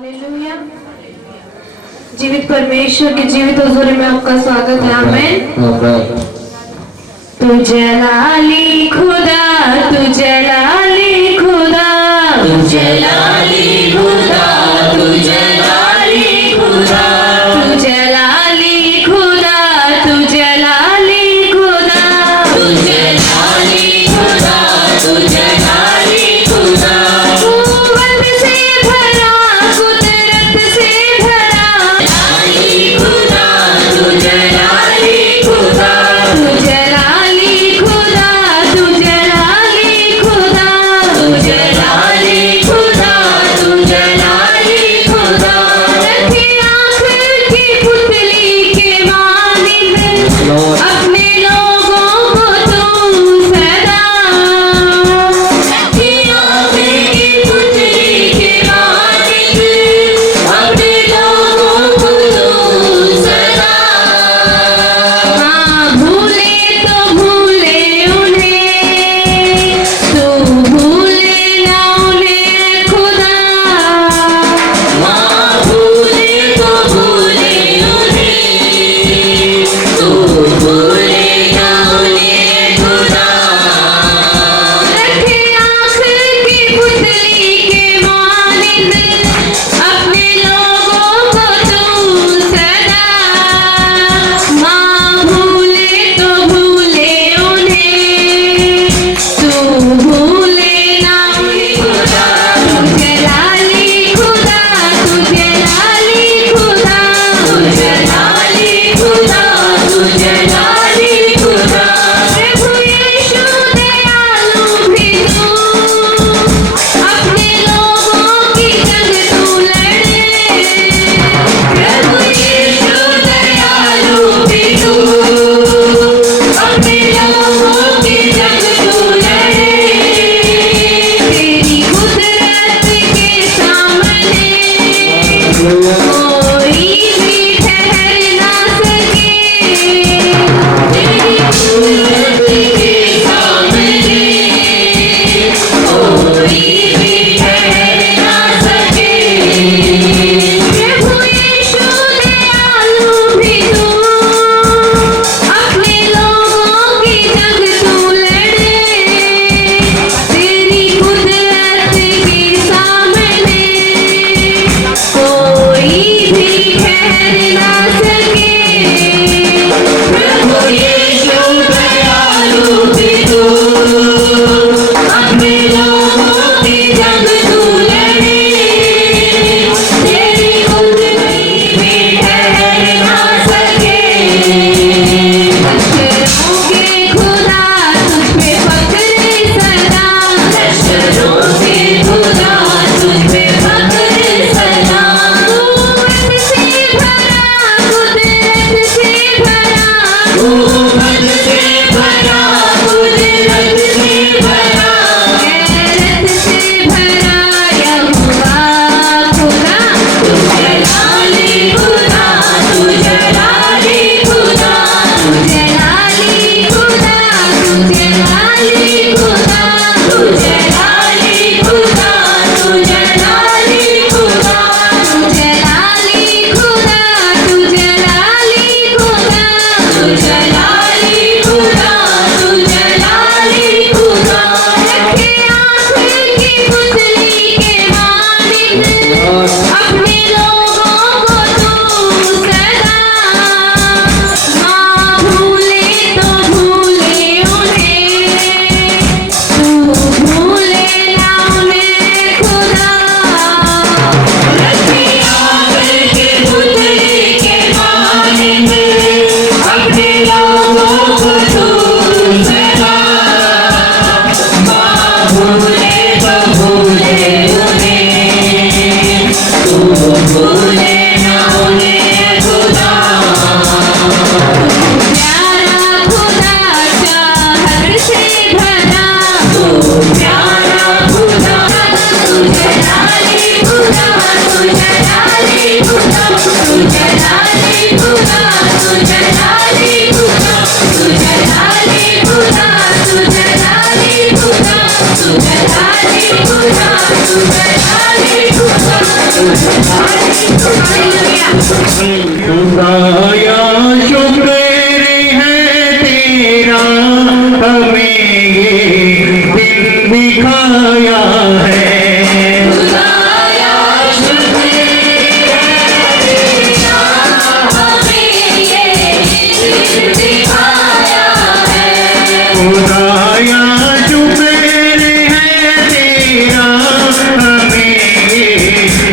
Hallelujah. जीवित परमेश्वर के जीवित हुजूरी में आपका स्वागत है। आमीन। तू जलाली खुदा, तू जलाली खुदा, तू जलाली खुदा, तू जलाली खुदा, तू जलाली खुदा, तू जलाली खुदा, तू जलाली खुदा, तू जलाली खुदा। कुव्वत से भरा, कुदरत से भरा, जलाली खुदा, तू जलाली खुदा, तू जलाली खुदा, तू जलाली खुदा, तू जलाली खुदा,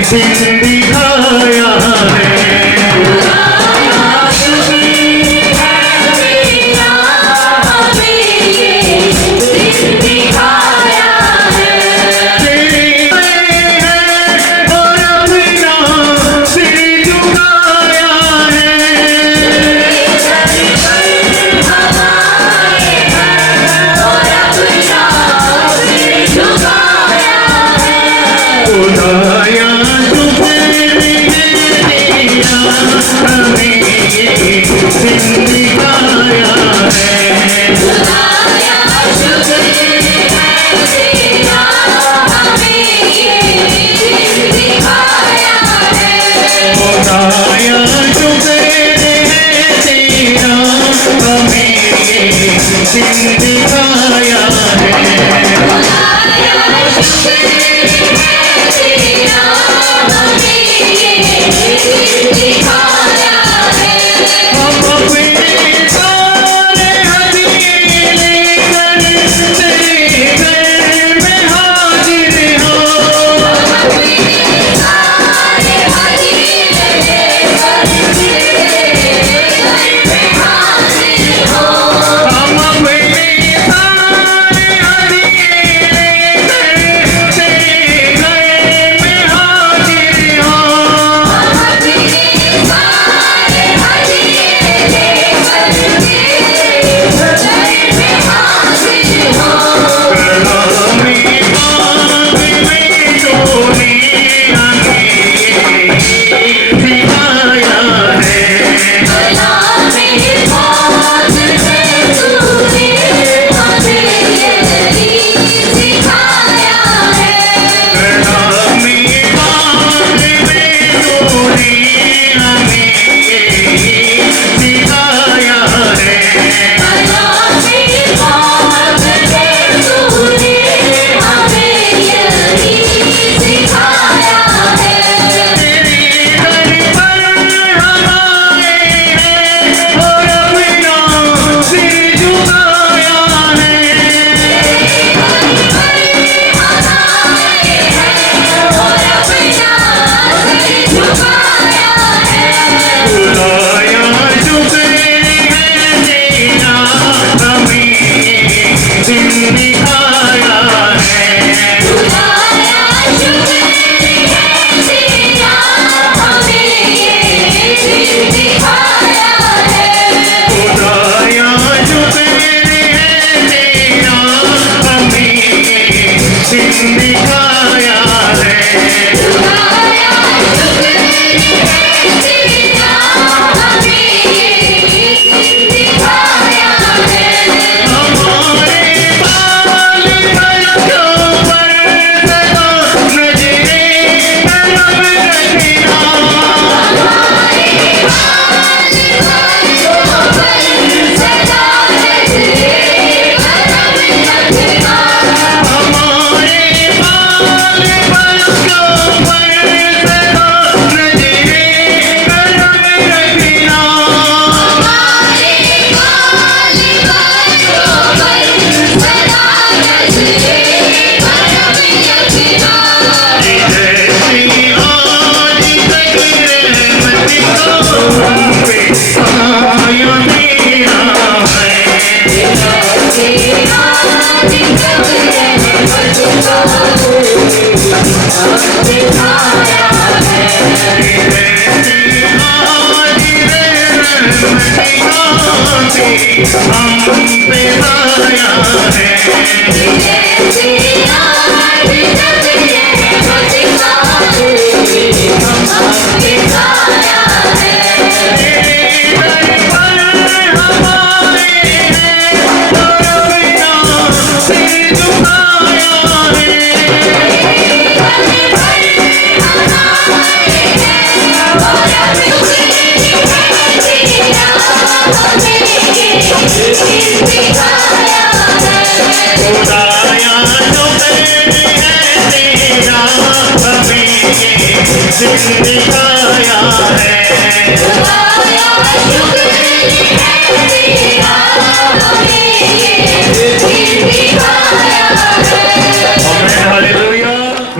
दिन दिखाया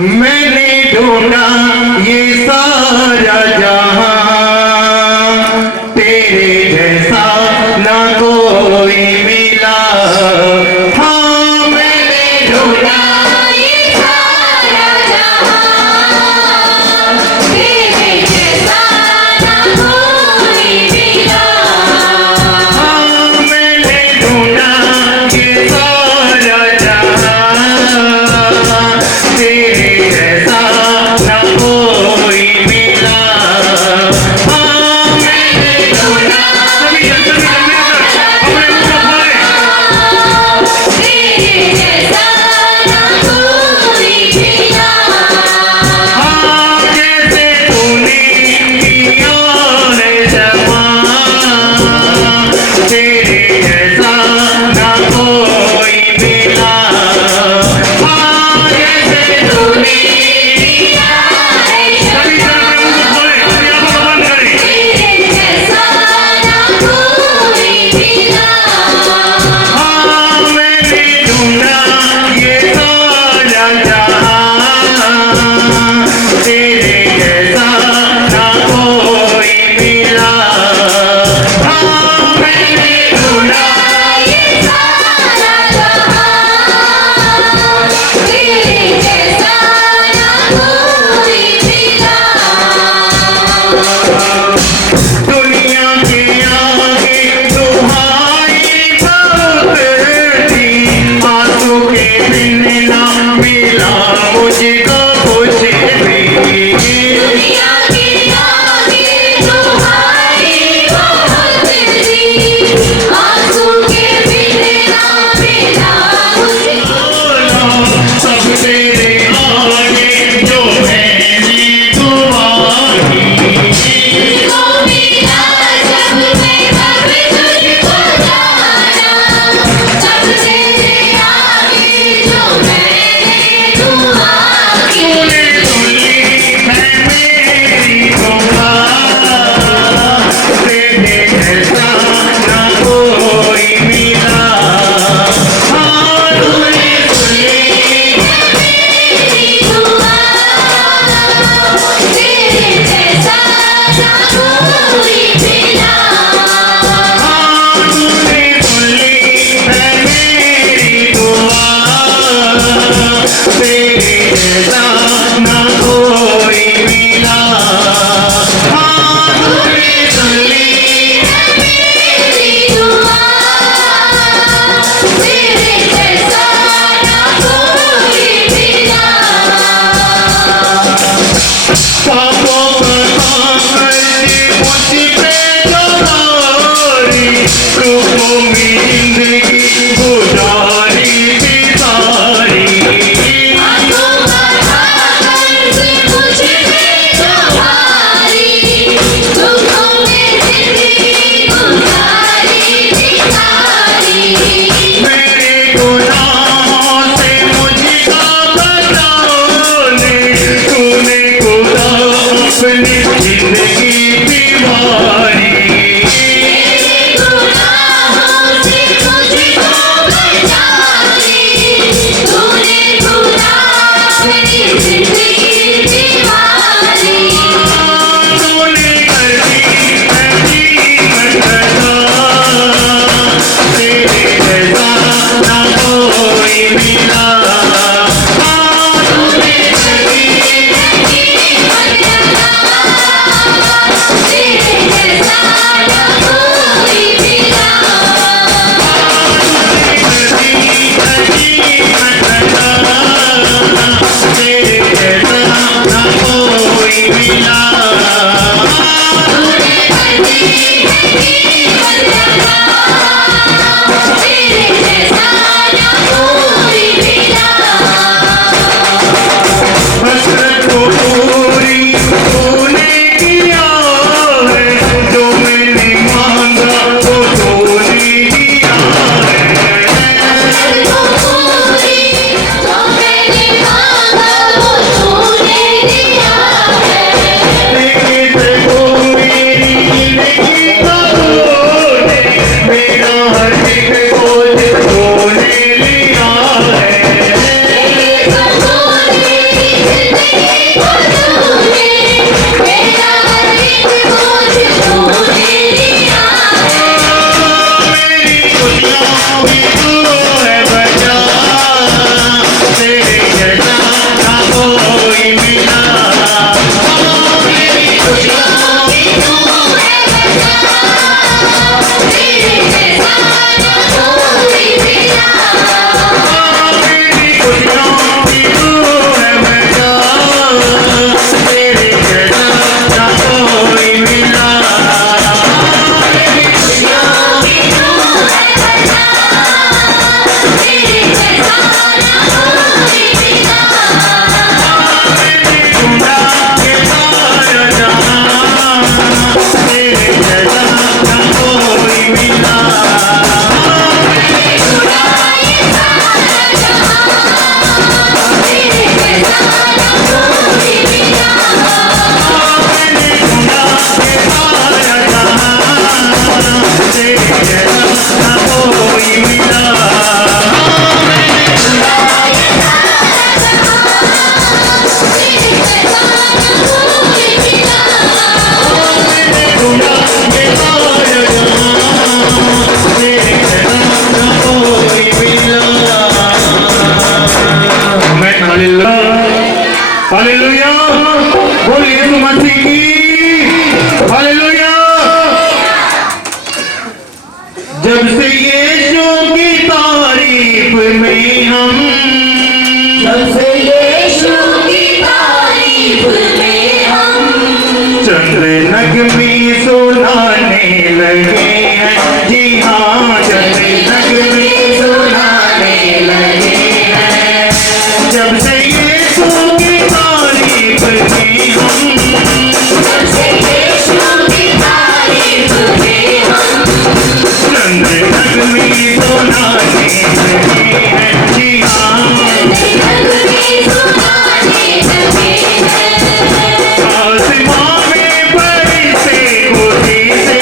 मैंने ढूंढा ये पापों का कांगज मुझ पे जमारी, रूपों में जिंदगी गुजारी थी सारी। हालेलुया, बोलिए यीशु मसीह की हालेलुया। जब से यीशु की तारीफ में हम, जब से यीशु की तारीफ में हम चंद्र नगमे सुनाने लगे हैं। जी हाँ, चंद्र नगमे सुनाने लगे हैं। जब से यीशु की तारीफ में हम, जब से यीशु की तारीफ में हम चंद्र नगमे सुनाने लगे हैं। जी हाँ, नगमे सुनाने लगे हैं। आसमां में बरसे खुशी से,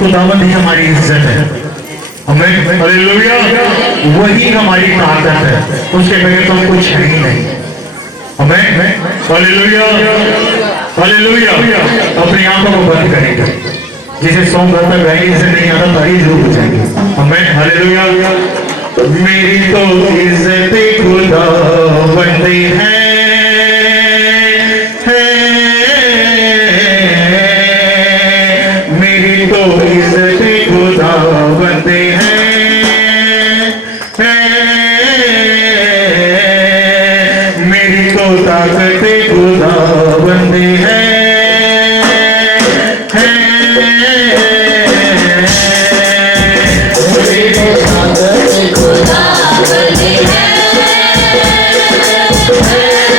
खुदावंद ही हमारी इज्जत है। हमें हालेलुया, वही हमारी ताकत है, उसके बगैर तो कुछ है ही नहीं। हमें हालेलुया हालेलुया। अपनी आंखों को बंद करेंगे, जिसे सॉन्ग गाता गाएंगे इसे नहीं आता तारी जरूर हो जाएंगे। हमें हालेलुया। मेरी तो इज्जत खुदावंद है, मेरी तो इज्जत खुदावंद है, मेरी तो ताकत खुदावंद है। खुदावंद है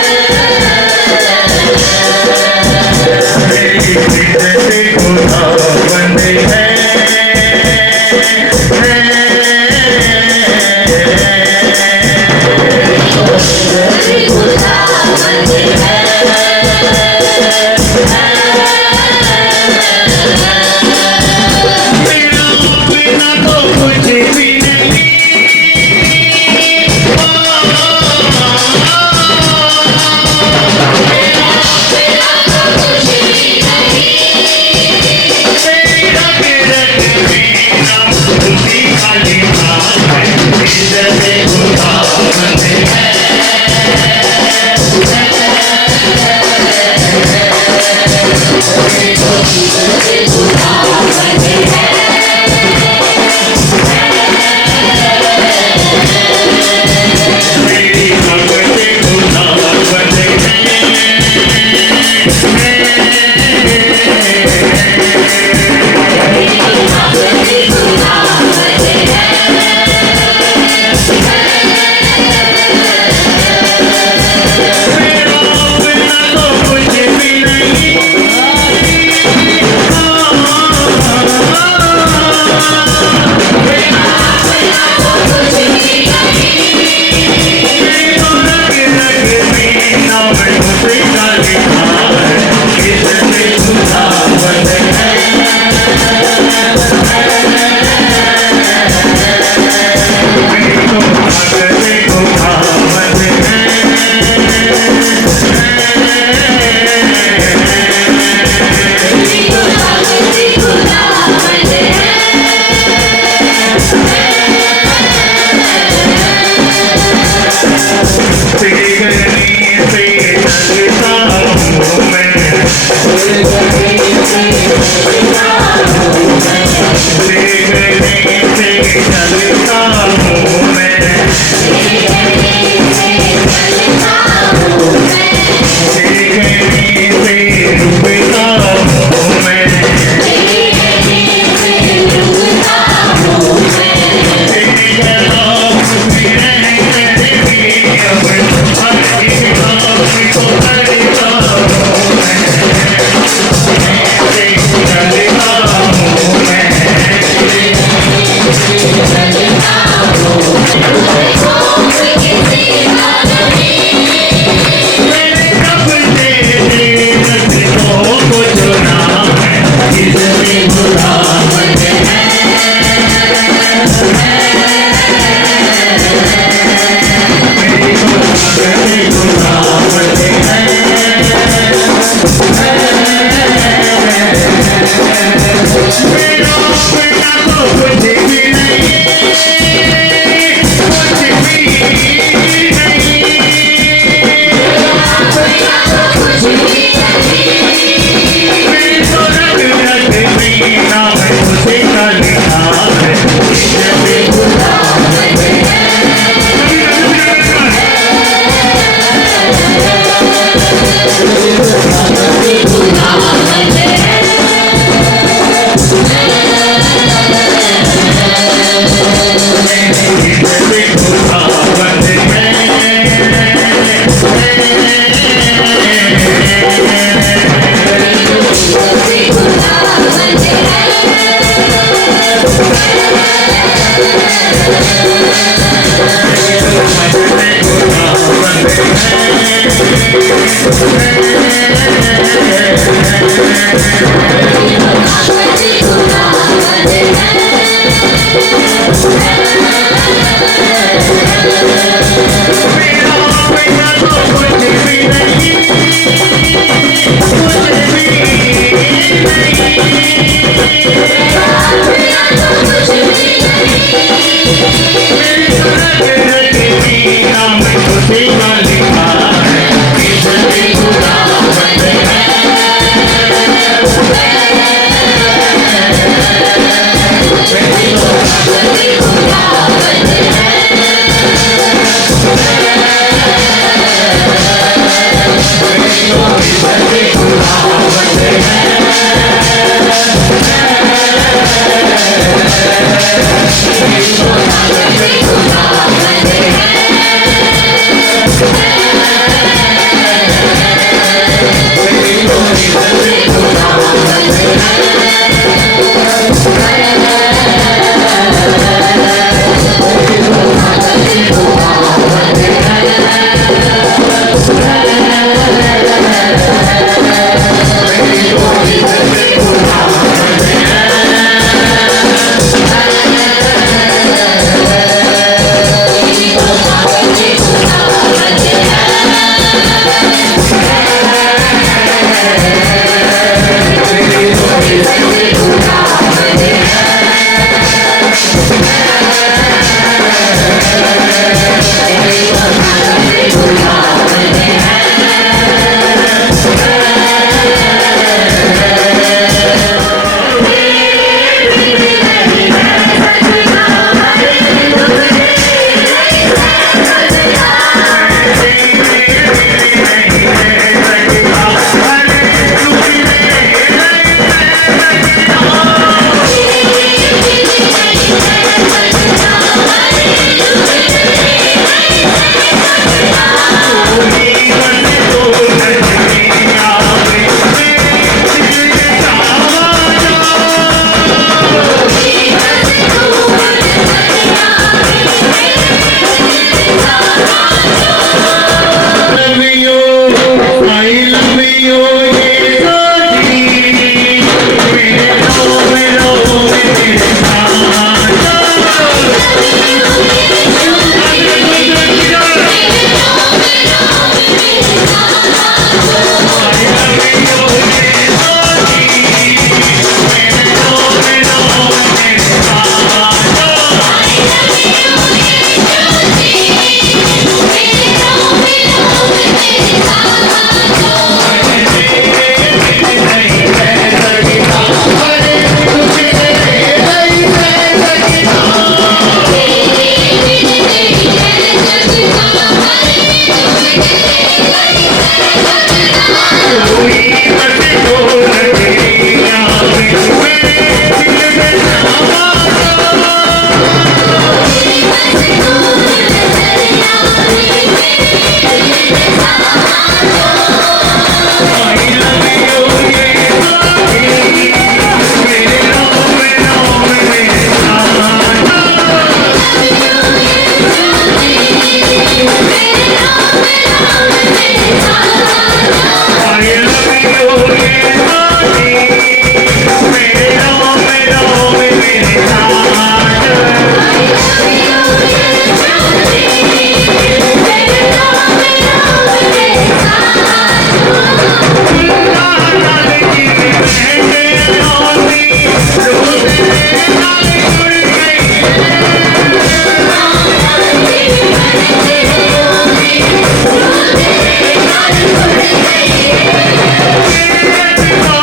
Oh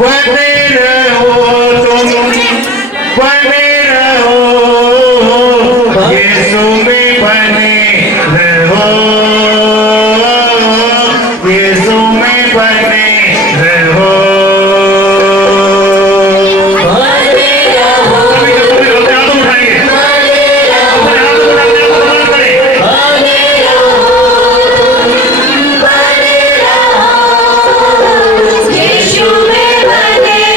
बने रहो तुम, बने रहो यीशु में बने रहो, यीशु में बने रहो। बने रहो, सभी हाथ उठाइए, अपने हाथ उठाइए, अपने आप को बंद करें। बने रहो, बने रहो, यीशु में बने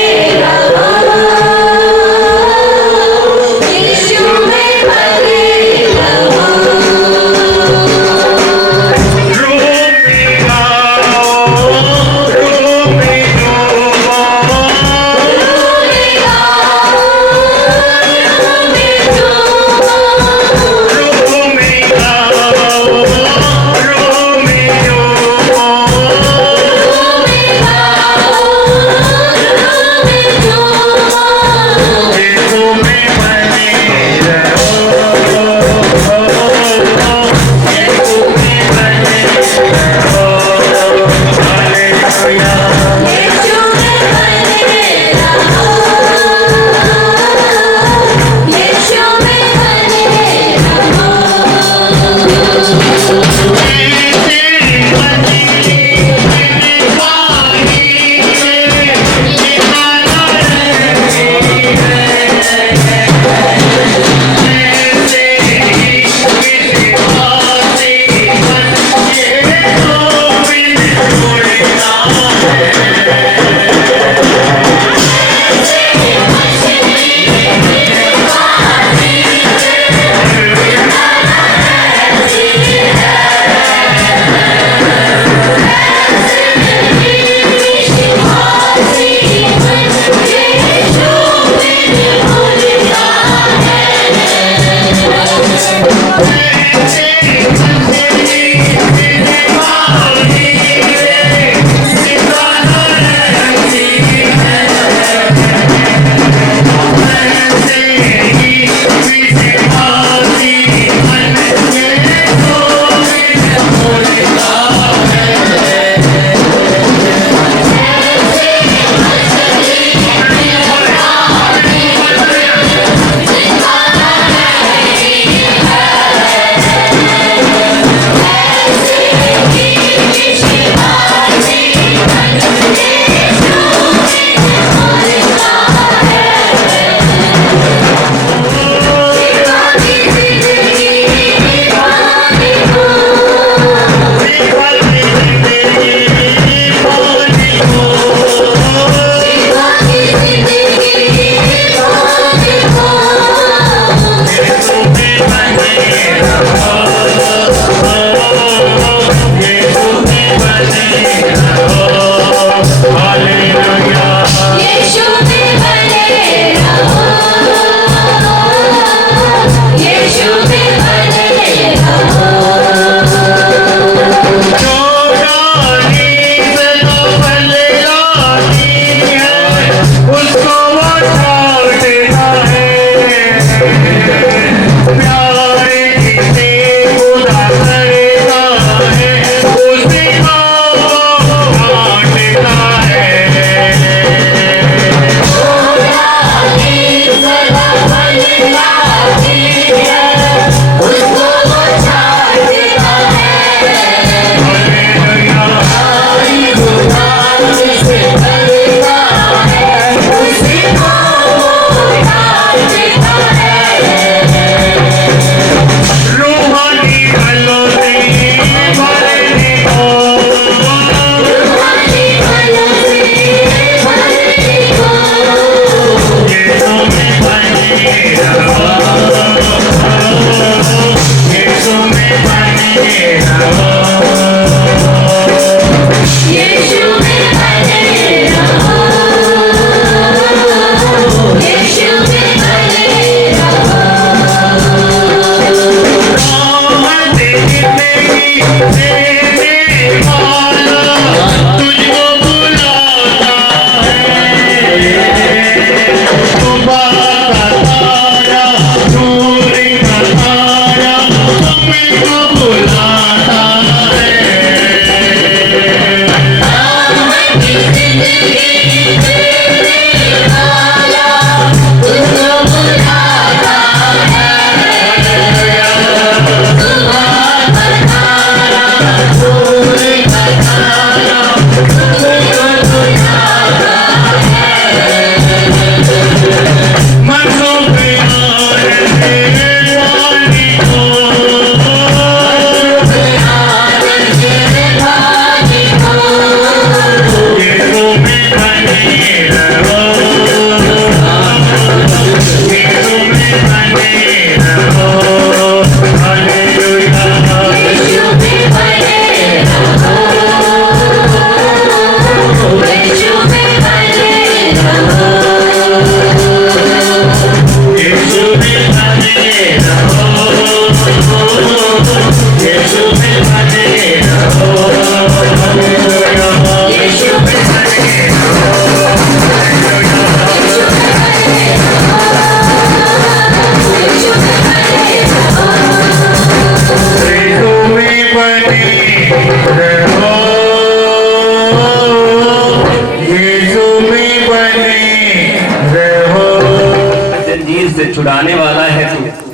छुड़ाने वाला है तू,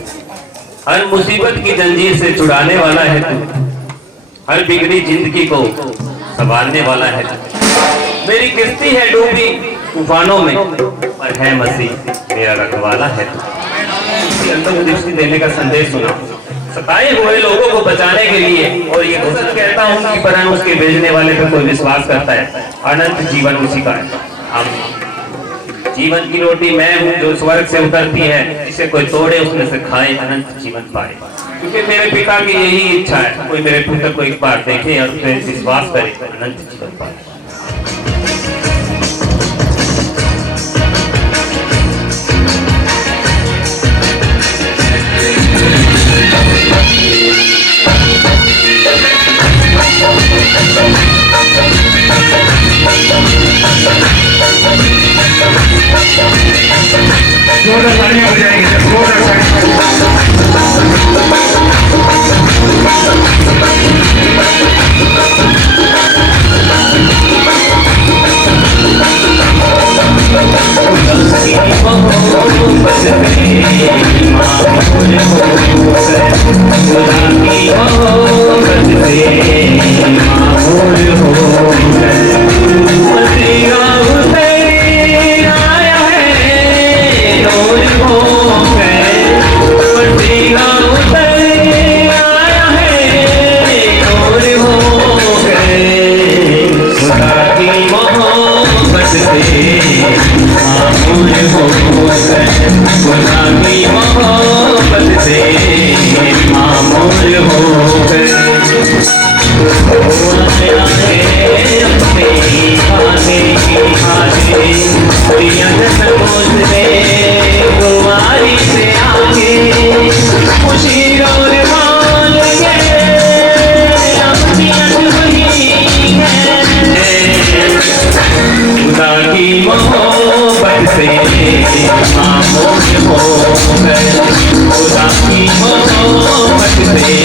हर मुसीबत की जंजीर से छुड़ाने वाला है तू, हर बिगड़ी जिंदगी को संभालने वाला है तू। मेरी किश्ती है डूबी तूफानों में, पर है मसीह मेरा रखवाला है तू। अंदर को दृष्टि देने का संदेश सुना, सताए हुए लोगों को बचाने के लिए। और ये घोषणा कहता हूँ कि परम उसके भेजने वाले पर कोई विश्वास करता है, अनंत जीवन उसी का है। आमीन। जीवन की रोटी मैं हूँ जो स्वर्ग से उतरती है, जिसे कोई तोड़े उसमें से खाए अनंत जीवन पाए। क्योंकि मेरे पिता की यही इच्छा है, कोई मेरे पुत्र को एक बार देखे और फिर विश्वास करे अनंत जीवन पाए। तालियां हो जाएंगी। खुदा की मोहब्बत से मोर होते, खुदा की मोहब्बत से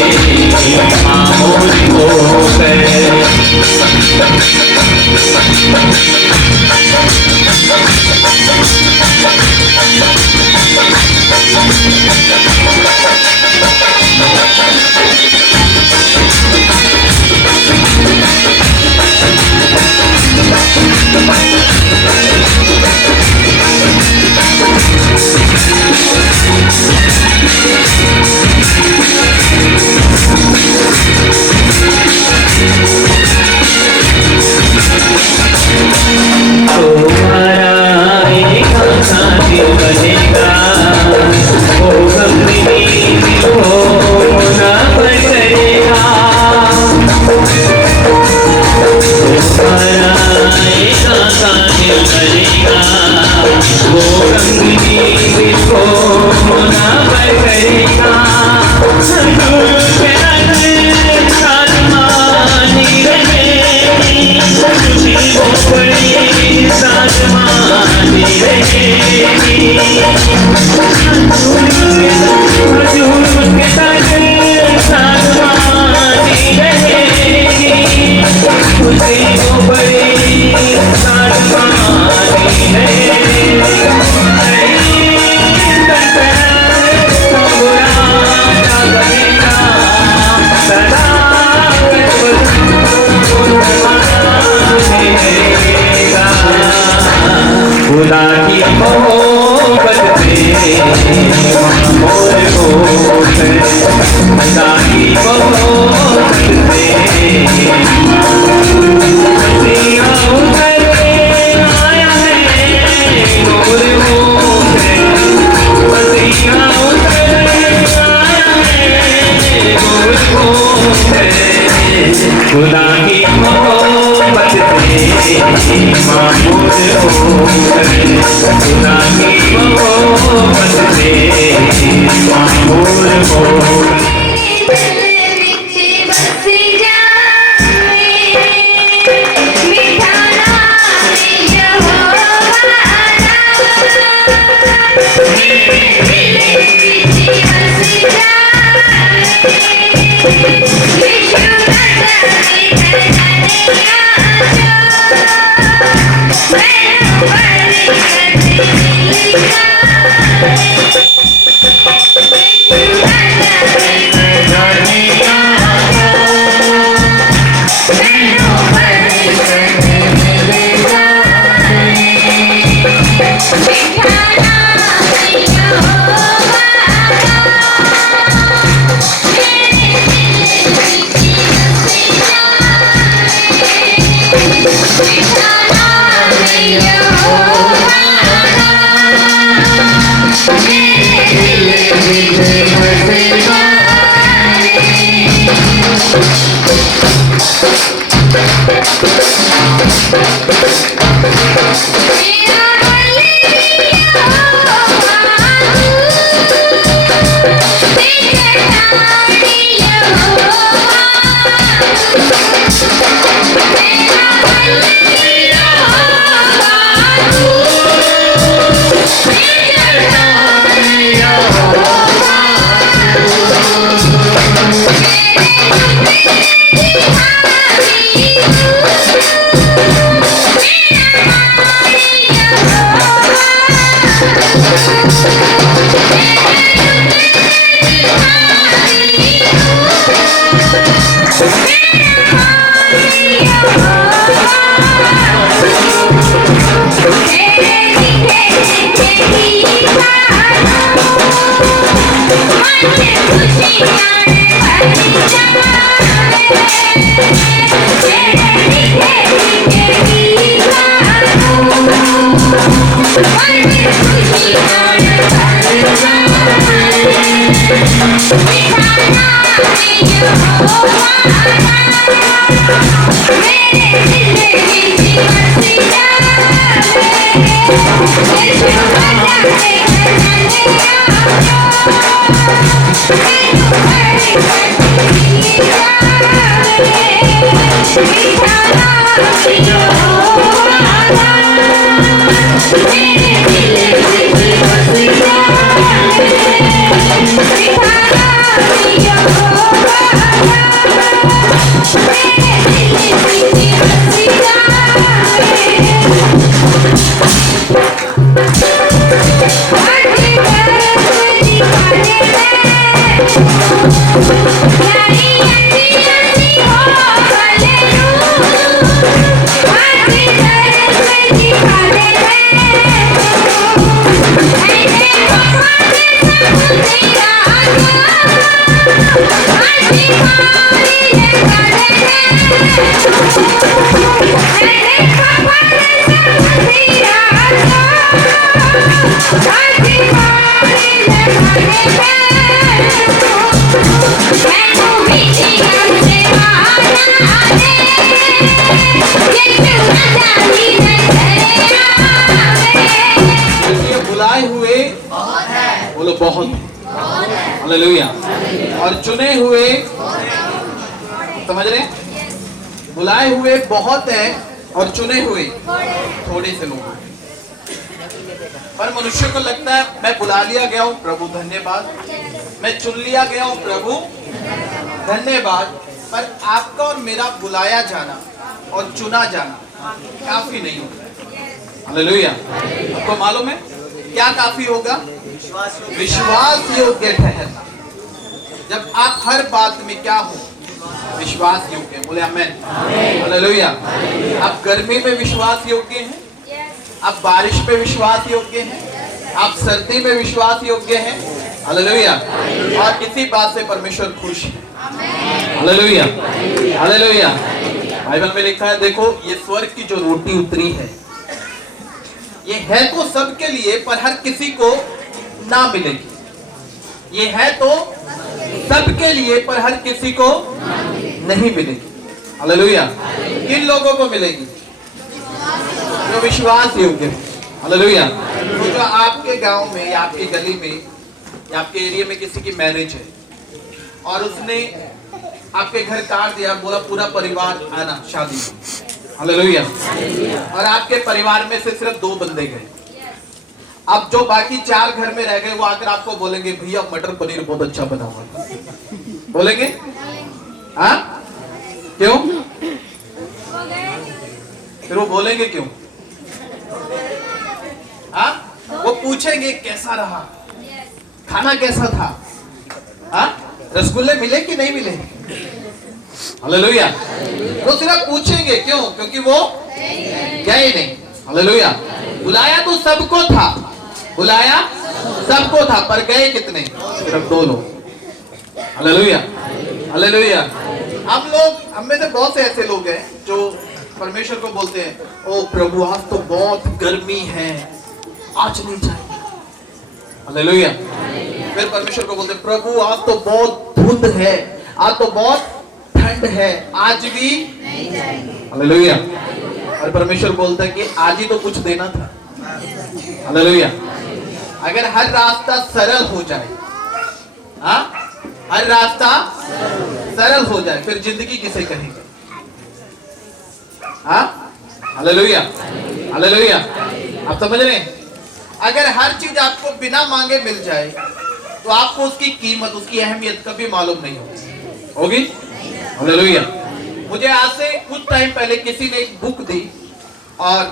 मसीहा उतर आया है, बुलाए हुए बोलो बहुत, हालेलुया। और चुने हुए, समझ रहे हैं? बुलाए हुए बहुत है और चुने हुए थोड़े से लोग। पर मनुष्य को लगता है मैं बुला लिया गया हूँ प्रभु धन्यवाद, मैं चुन लिया गया हूँ प्रभु धन्यवाद। पर आपका और मेरा बुलाया जाना और चुना जाना काफी नहीं होता। हालेलुया। आपको मालूम है क्या काफी होगा? विश्वास योग्य ठहरना। जब आप हर बात में क्या हो? विश्वास योग्य। बोले आमेन। हालेलुया। आप गर्मी में विश्वास योग्य हैं, आप बारिश पे विश्वास योग्य हैं, आप सर्दी में विश्वास योग्य हैं। हालेलुया। और इसी बात से परमेश्वर खुश है। Hallelujah, hallelujah. बाइबल में लिखा है, देखो ये स्वर्ग की जो रोटी उतरी है, ये है तो सबके लिए पर हर किसी को ना मिलेगी। ये है तो सबके लिए पर हर किसी को नहीं मिलेगी। हालेलुया। किन लोगों को मिलेगी? जो विश्वास योग्य है। हालेलुया। तो जो आपके गांव में या आपकी गली में या आपके एरिया में किसी की मैरिज है और उसने आपके घर कार्ड दिया, बोला पूरा परिवार आना शादी में। हालेलुया। और आपके परिवार में से सिर्फ 2 बंदे गए, अब जो बाकी 4 घर में रह गए वो आकर आपको बोलेंगे भैया मटर पनीर बहुत अच्छा बना हुआ है। बोलेंगे? हाँ? क्यों? फिर वो बोलेंगे क्यों? हाँ? वो पूछेंगे कैसा रहा, खाना कैसा था, हाँ? रसगुल्ले मिले कि नहीं मिले? हालेलुया। वो सिर्फ पूछेंगे, क्यों? क्योंकि वो गए नहीं। हालेलुया। बुलाया तो सबको था, बुलाया सबको था, पर गए कितने? सिर्फ 2 लोग। Hallelujah, hallelujah. हम लोग, हम में से बहुत से ऐसे लोग हैं जो परमेश्वर को बोलते हैं, ओ प्रभु आज तो बहुत गर्मी है, आज नहीं जाएंगे। हालेलुया। फिर परमेश्वर को बोलते हैं, प्रभु आज तो बहुत धुंध है, आज तो बहुत ठंड है, आज भी नहीं जाएंगे। हालेलुया। और परमेश्वर बोलता है कि आज ही तो कुछ देना था। हालेलुया। अगर हर रास्ता सरल हो जाए, हाँ, हर रास्ता सरल हो जाए, फिर जिंदगी किसे कहेंगे? हाँ? Hallelujah, hallelujah. आप समझ रहे हैं? अगर हर चीज आपको बिना मांगे मिल जाए तो आपको उसकी कीमत, उसकी अहमियत कभी मालूम नहीं होगी। हालेलुया। मुझे आज से कुछ टाइम पहले किसी ने एक बुक दी और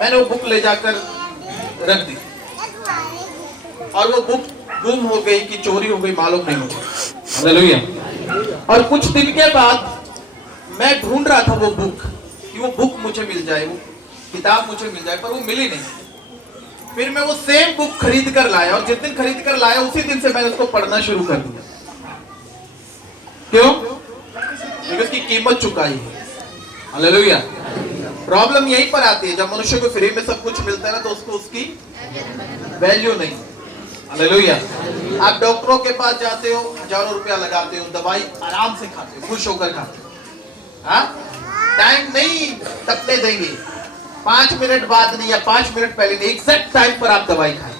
मैंने वो बुक ले जाकर रख दी। और वो बुक गुम हो गई कि चोरी हो गई मालूम नहीं मुझे। हालेलुया। और कुछ दिन के बाद मैं ढूंढ रहा था वो बुक, कि वो बुक मुझे मिल जाए, वो किताब मुझे मिल जाए, पर वो मिली नहीं। फिर मैं वो सेम बुक खरीद कर लाया और जिस दिन खरीद कर लाया उसी दिन से मैंने उसको पढ़ना शुरू कर दिया। क्यों? क्योंकि उसकी कीमत चुकाई है। हालेलुया। प्रॉब्लम यहीं पर आती है, जब मनुष्य को फ्री में सब कुछ मिलता है ना तो उसको उसकी वैल्यू नहीं। हालेलुया। आप डॉक्टरों के पास जाते हो, हजारों रुपया लगाते हो, दवाई आराम से खाते हो, खुश होकर खाते हो। हाँ? टाइम नहीं तकने देंगे, 5 मिनट बाद नहीं या 5 मिनट पहले नहीं, एग्जैक्ट टाइम पर आप दवाई खाएं।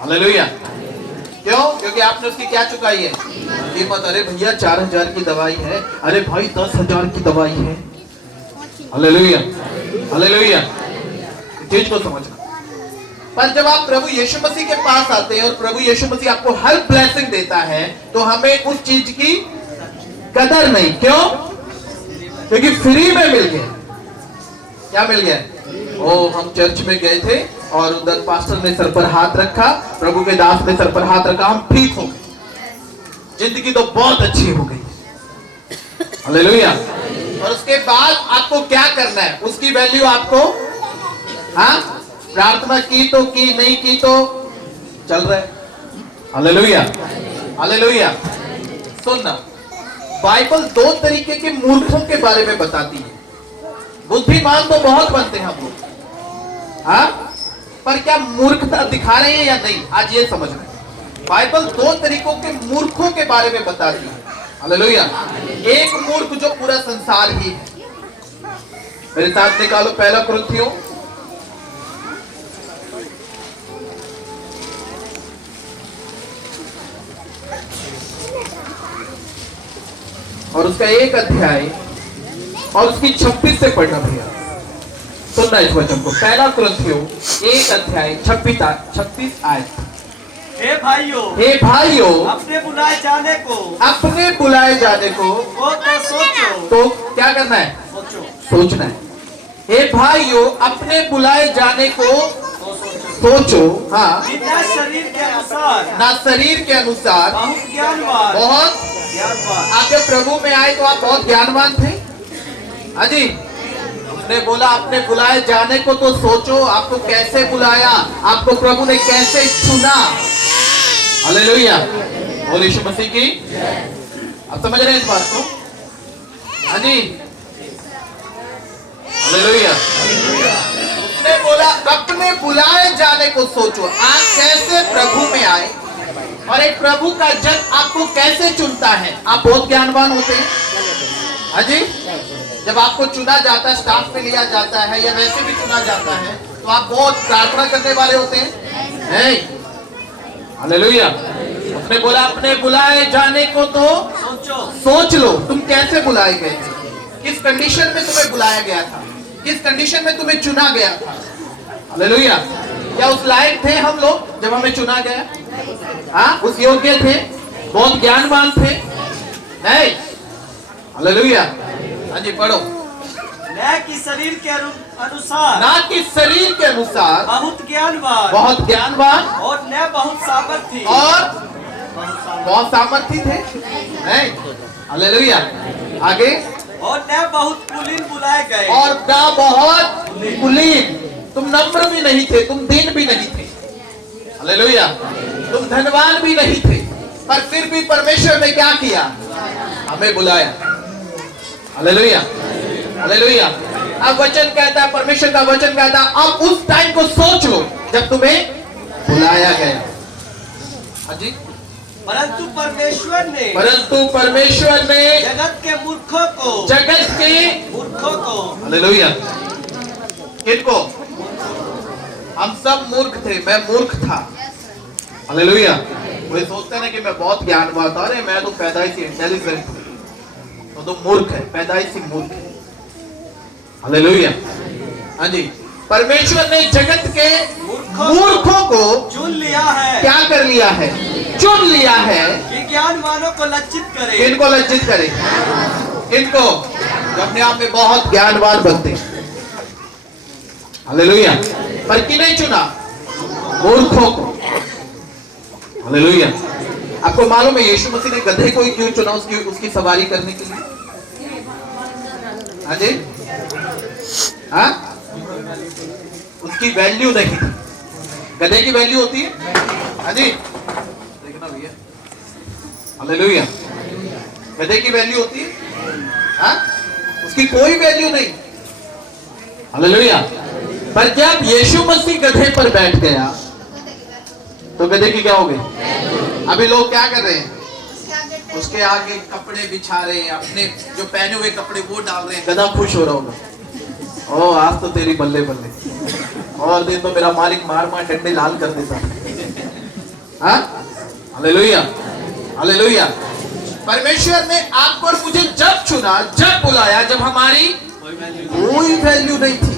हालेलुया। क्यों? क्योंकि आपने उसकी क्या चुकाई है? कीमत। अरे भैया 4000 की दवाई है, अरे भाई 10,000 की दवाई है। हालेलुया। हालेलुया। चीज को समझना। पर जब आप प्रभु यीशु मसीह के पास आते हैं और प्रभु यीशु मसीह आपको हर ब्लेसिंग देता है तो हमें उस चीज की कदर नहीं। क्यों? क्योंकि फ्री में मिल गया। क्या मिल गया? ओ, हम चर्च में गए थे और उधर पास्टर ने सर पर हाथ रखा, प्रभु के दास ने सर पर हाथ रखा, हम ठीक हो गए, जिंदगी तो बहुत अच्छी हो गई। हालेलुया। और उसके बाद आपको क्या करना है? उसकी वैल्यू आपको, हाँ, प्रार्थना की तो की, नहीं की तो चल रहा है। हालेलुया। हालेलुया। सुनना, बाइबल 2 तरीके के मूर्खों के बारे में बताती है। बुद्धिमान तो बहुत बनते हैं हम लोग, हाँ, पर क्या मूर्खता दिखा रहे हैं या नहीं, आज ये समझना है। बाइबल 2 तरीकों के मूर्खों के बारे में बताती है। हालेलुया। एक मूर्ख जो पूरा संसार ही है। मेरे साथ निकालो पहला कुरिन्थियों और उसका 1 अध्याय और उसकी 26 से पढ़ना भैया। सुनना इस वचन को। पहला कुरिन्थियों 1 अध्याय 26 आयत। हे भाइयों, हे भाइयों, अपने बुलाए जाने को तो सोचो। तो क्या करना है? सोचना है। हे भाइयों, अपने बुलाए जाने को सोचो। हाँ। बिना शरीर के अनुसार, ना शरीर के अनुसार, बहुत ज्ञानवान, बहुत ज्ञानवान। आप जब प्रभु में आए तो आप बहुत ज्ञानवान थे। हाँ जी। उसने बोला अपने बुलाए जाने को तो सोचो, आपको कैसे बुलाया, आपको प्रभु ने कैसे चुना। हालेलुया। बोल यीशु मसीह की। आप समझ रहे हैं इस बात को? हाँ जी। हालेलुया। उसने बोला अपने बुलाए जाने को सोचो। आप कैसे प्रभु में आए और एक प्रभु का जन आपको कैसे चुनता है। आप बहुत ज्ञानवान होते हैं। हाँ जी। जब आपको चुना जाता है, स्टाफ पे लिया जाता है या वैसे भी चुना जाता है तो आप बहुत प्रार्थना करने वाले होते हैं। हालेलुया। उसने बोला अपने बुलाए जाने को तो सोच लो। तुम कैसे बुलाए गए थे, किस कंडीशन में तुम्हें बुलाया गया था, किस कंडीशन में तुम्हें चुना गया था। हालेलुया। क्या उस लायक थे हम लोग जब हमें चुना गया? हाँ, उस योग्य थे, बहुत ज्ञानवान थे? नहीं। हालेलुया। हाँ जी, पढ़ो। न कि शरीर के अनुसार, ना कि शरीर के अनुसार, बहुत ज्ञानवान, बहुत ज्ञानवान, और न बहुत सामर्थी, और बहुत सामर्थी थे। नहीं। हालेलुया। आगे। और न बहुत कुलीन बुलाए गए, और ना बहुत कुलीन, तुम नम्र भी नहीं थे, तुम दीन भी नहीं थे। हालेलुया। तुम धनवान भी नहीं थे, पर फिर भी परमेश्वर ने क्या किया? हमें बुलाया। हालेलुया। हालेलुया। अब वचन कहता है, परमेश्वर का वचन कहता है, अब उस टाइम को सोच लो जब तुम्हें बुलाया गया। हाँ जी। परंतु परमेश्वर ने जगत के मूर्खों को हालेलुया। किनको? हम सब मूर्ख थे, मैं मूर्ख था। हालेलुया। कोई सोचते ना कि मैं बहुत ज्ञानवान था, अरे मैं तो पैदाइशी इंटेलिजेंट हूँ, तो मूर्ख है, पैदाइशी मूर्ख है। हालेलुया। हाँ जी। परमेश्वर ने जगत के मूर्खों को चुन लिया है। क्या कर लिया है? चुन लिया है कि ज्ञानवानों को लज्जित करे। किनको लज्जित करे? किनको? जो अपने आप में बहुत ज्ञानवान बनते हैं। हालेलुया। पर किन्हें चुना? मूर्खों को। हालेलुया। आपको मालूम है यीशु मसीह ने गधे को ही क्यों चुना उसकी सवारी करने के लिए? हाँ जी, हाँ, उसकी वैल्यू नहीं थी। गधे की वैल्यू होती है, हाँ जी, देखना भैया, हालेलुया। गधे की वैल्यू होती है, हाँ, उसकी कोई वैल्यू नहीं, हालेलुया। पर जब यीशु मसीह गधे पर बैठ गया तो गधे की क्या हो गई? अभी लोग क्या कर रहे हैं? उसके आगे कपड़े बिछा रहे हैं, अपने जो पहने हुए कपड़े वो डाल रहे हैं। गधा खुश हो रहा होगा, ओ आज तो तेरी बल्ले बल्ले, और दिन तो मेरा मालिक मार मार डंडे लाल कर देता। हाँ, हालेलुया, हालेलुया। परमेश्वर ने आपको और मुझे जब चुना, जब बुलाया, जब हमारी कोई वैल्यू नहीं थी,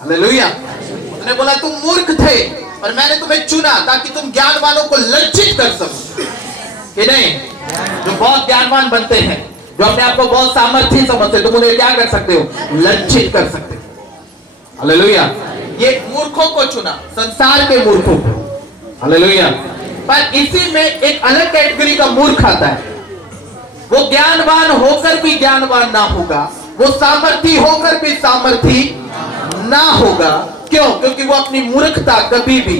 हालेलुया। उसने बोला तुम मूर्ख थे पर मैंने तुम्हें चुना ताकि तुम ज्ञानवानों को लज्जित कर सको, कि नहीं? जो बहुत ज्ञानवान बनते हैं, जो अपने आप को बहुत सामर्थ्य समझते, तुम उन्हें क्या कर सकते हो? लज्जित कर सकते हो, हालेलुया। ये मूर्खों को चुना, संसार के मूर्खों को, हालेलुया। पर इसी में एक अलग कैटेगरी का मूर्ख आता है। वो ज्ञानवान होकर भी ज्ञानवान ना होगा, वो सामर्थी होकर भी सामर्थी ना होगा। क्यों? क्योंकि वो अपनी मूर्खता कभी भी,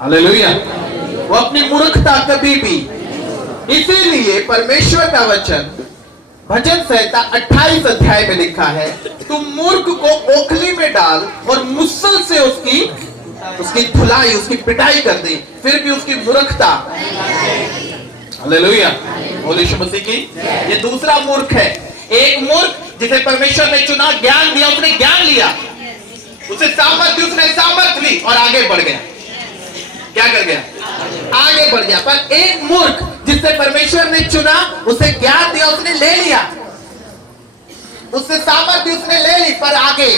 हालेलुया, वो अपनी मूर्खता कभी भी। इसीलिए परमेश्वर का वचन भजन संहिता 28 अध्याय में लिखा है, तुम मूर्ख को ओखली में डाल और मुसल से उसकी धुलाई, उसकी पिटाई कर दे, फिर भी उसकी मूर्खता, हालेलुया, बोलो यीशु मसीह की। ये दूसरा मूर्ख है। एक मूर्ख जिसे परमेश्वर ने चुना, ज्ञान दिया, उसने ज्ञान लिया, उसे सामर्थ्य, उसने सामर्थ्य ली और आगे बढ़ गया। क्या कर गया? आगे बढ़ गया। पर एक मूर्ख जिससे परमेश्वर ने चुना, उसे ज्ञान दिया, उसने ले लिया, उससे सामर्थ्य उसने ले ली, पर आगे,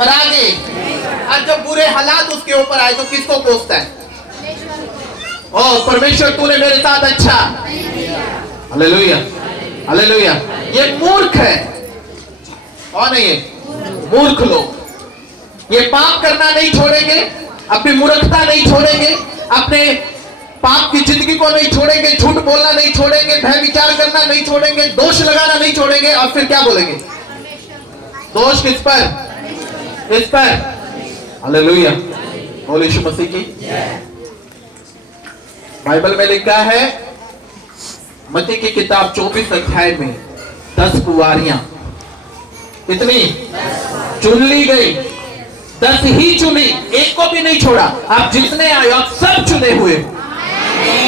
और जब बुरे हालात उसके ऊपर आए तो किसको कोसता है? ओ परमेश्वर, तूने मेरे साथ अच्छा, हालेलुया, हालेलुया। ये मूर्ख है। कौन है ये? मूर्ख लोग। ये पाप करना नहीं छोड़ेंगे, अपनी मूर्खता नहीं छोड़ेंगे, अपने पाप की जिंदगी को नहीं छोड़ेंगे, झूठ बोलना नहीं छोड़ेंगे, भय विचार करना नहीं छोड़ेंगे, दोष लगाना नहीं छोड़ेंगे, और फिर क्या बोलेंगे? दोष किस पर? किस पर? हालेलुया, बोलो यीशु मसीह की। बाइबल में लिखा है मत्ती की किताब 24 अध्याय में 10 कुंवारियां, कितनी चुन ली गई? 10 ही चुनी, एक को भी नहीं छोड़ा। आप जितने आए आप सब चुने हुए,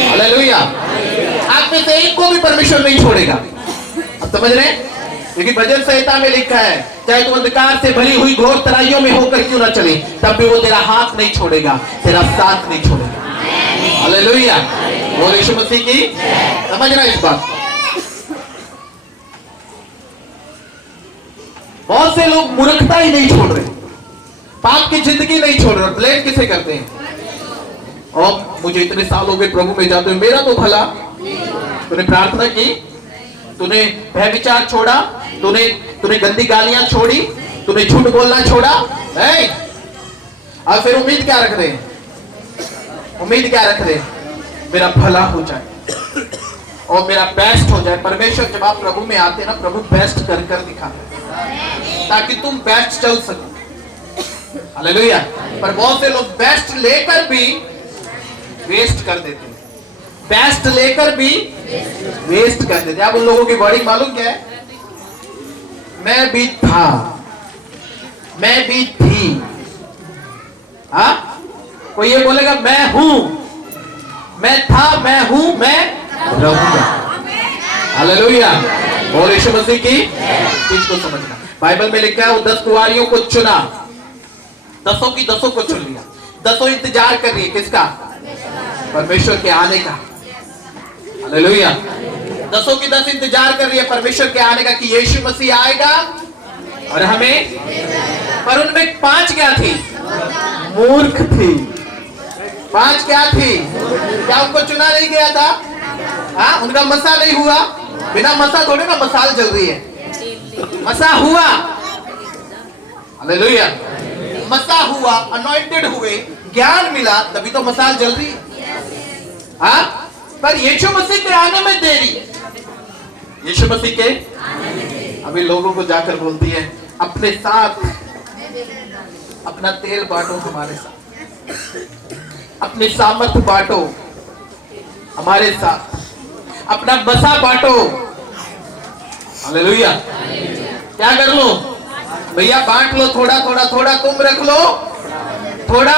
हालेलुया। आप में से एक को भी परमेश्वर नहीं छोड़ेगा। आप समझ रहे हैं? क्योंकि भजन संहिता में लिखा है, चाहे तू अंधकार से भरी हुई घोर तराइयों में होकर क्यों ना चले, तब भी वो तेरा हाथ नहीं छोड़ेगा, तेरा साथ नहीं छोड़ेगा, हालेलुया, बोलो यीशु मसीह की। समझ रहा है इस बात? बहुत से लोग मूर्खता ही नहीं छोड़ रहे, पाप की जिंदगी नहीं छोड़ रहे, ब्लेम किसे करते हैं? और मुझे इतने साल हो गए प्रभु में जाते हुए, मेरा तो भला। तूने प्रार्थना की, तूने भय विचार छोड़ा, तूने गंदी गालियां छोड़ी, तूने झूठ बोलना छोड़ा, नहीं? और फिर उम्मीद क्या रख रहे हैं? उम्मीद क्या रख रहे हैं? मेरा भला हो जाए और मेरा बेस्ट हो जाए। परमेश्वर जब आप प्रभु में आते हैं ना, प्रभु बेस्ट कर कर दिखाते हैं ताकि तुम बेस्ट चल सको, हालेलुया। पर बहुत से लोग बेस्ट लेकर भी वेस्ट कर देते हैं, बेस्ट लेकर भी वेस्ट कर देते हैं। आप उन लोगों की बॉडी मालूम क्या है? मैं भी था, मैं भी थी। हाँ, कोई ये बोलेगा मैं हूं, मैं था, मैं हूं, मैं रहूंगा, हालेलुया, और यीशु मसीह की चीज को समझना। बाइबल में लिखा है वो 10 कुंवारियों को चुना, 10 की 10 को चुन लिया। 10 इंतजार कर रही है किसका? परमेश्वर के आने का, हालेलुया। 10 की 10 इंतजार कर रही है परमेश्वर के आने का कि यीशु मसीह आएगा और हमें। पर उनमें 5 क्या थी? मूर्ख थी। 5 क्या थी? क्या उनको चुना नहीं गया था? हाँ, उनका मसा नहीं हुआ? बिना मसा थोड़े ना मसाल जल रही है, मसा हुआ, हालेलुया, मसा हुआ, अनॉइंटेड हुए, ज्ञान मिला तभी तो मसाल जल रही है। हाँ, पर यीशु मसीह के आने में देरी, यीशु मसीह के अभी लोगों को जाकर बोलती है अपने साथ अपना तेल बांटो, तुम्हारे साथ अपनी सामर्थ बांटो हमारे साथ, अपना बसा बांटो। हालेलुया। क्या कर लो भैया, बांट लो, थोड़ा थोड़ा थोड़ा तुम रख लो, थोड़ा।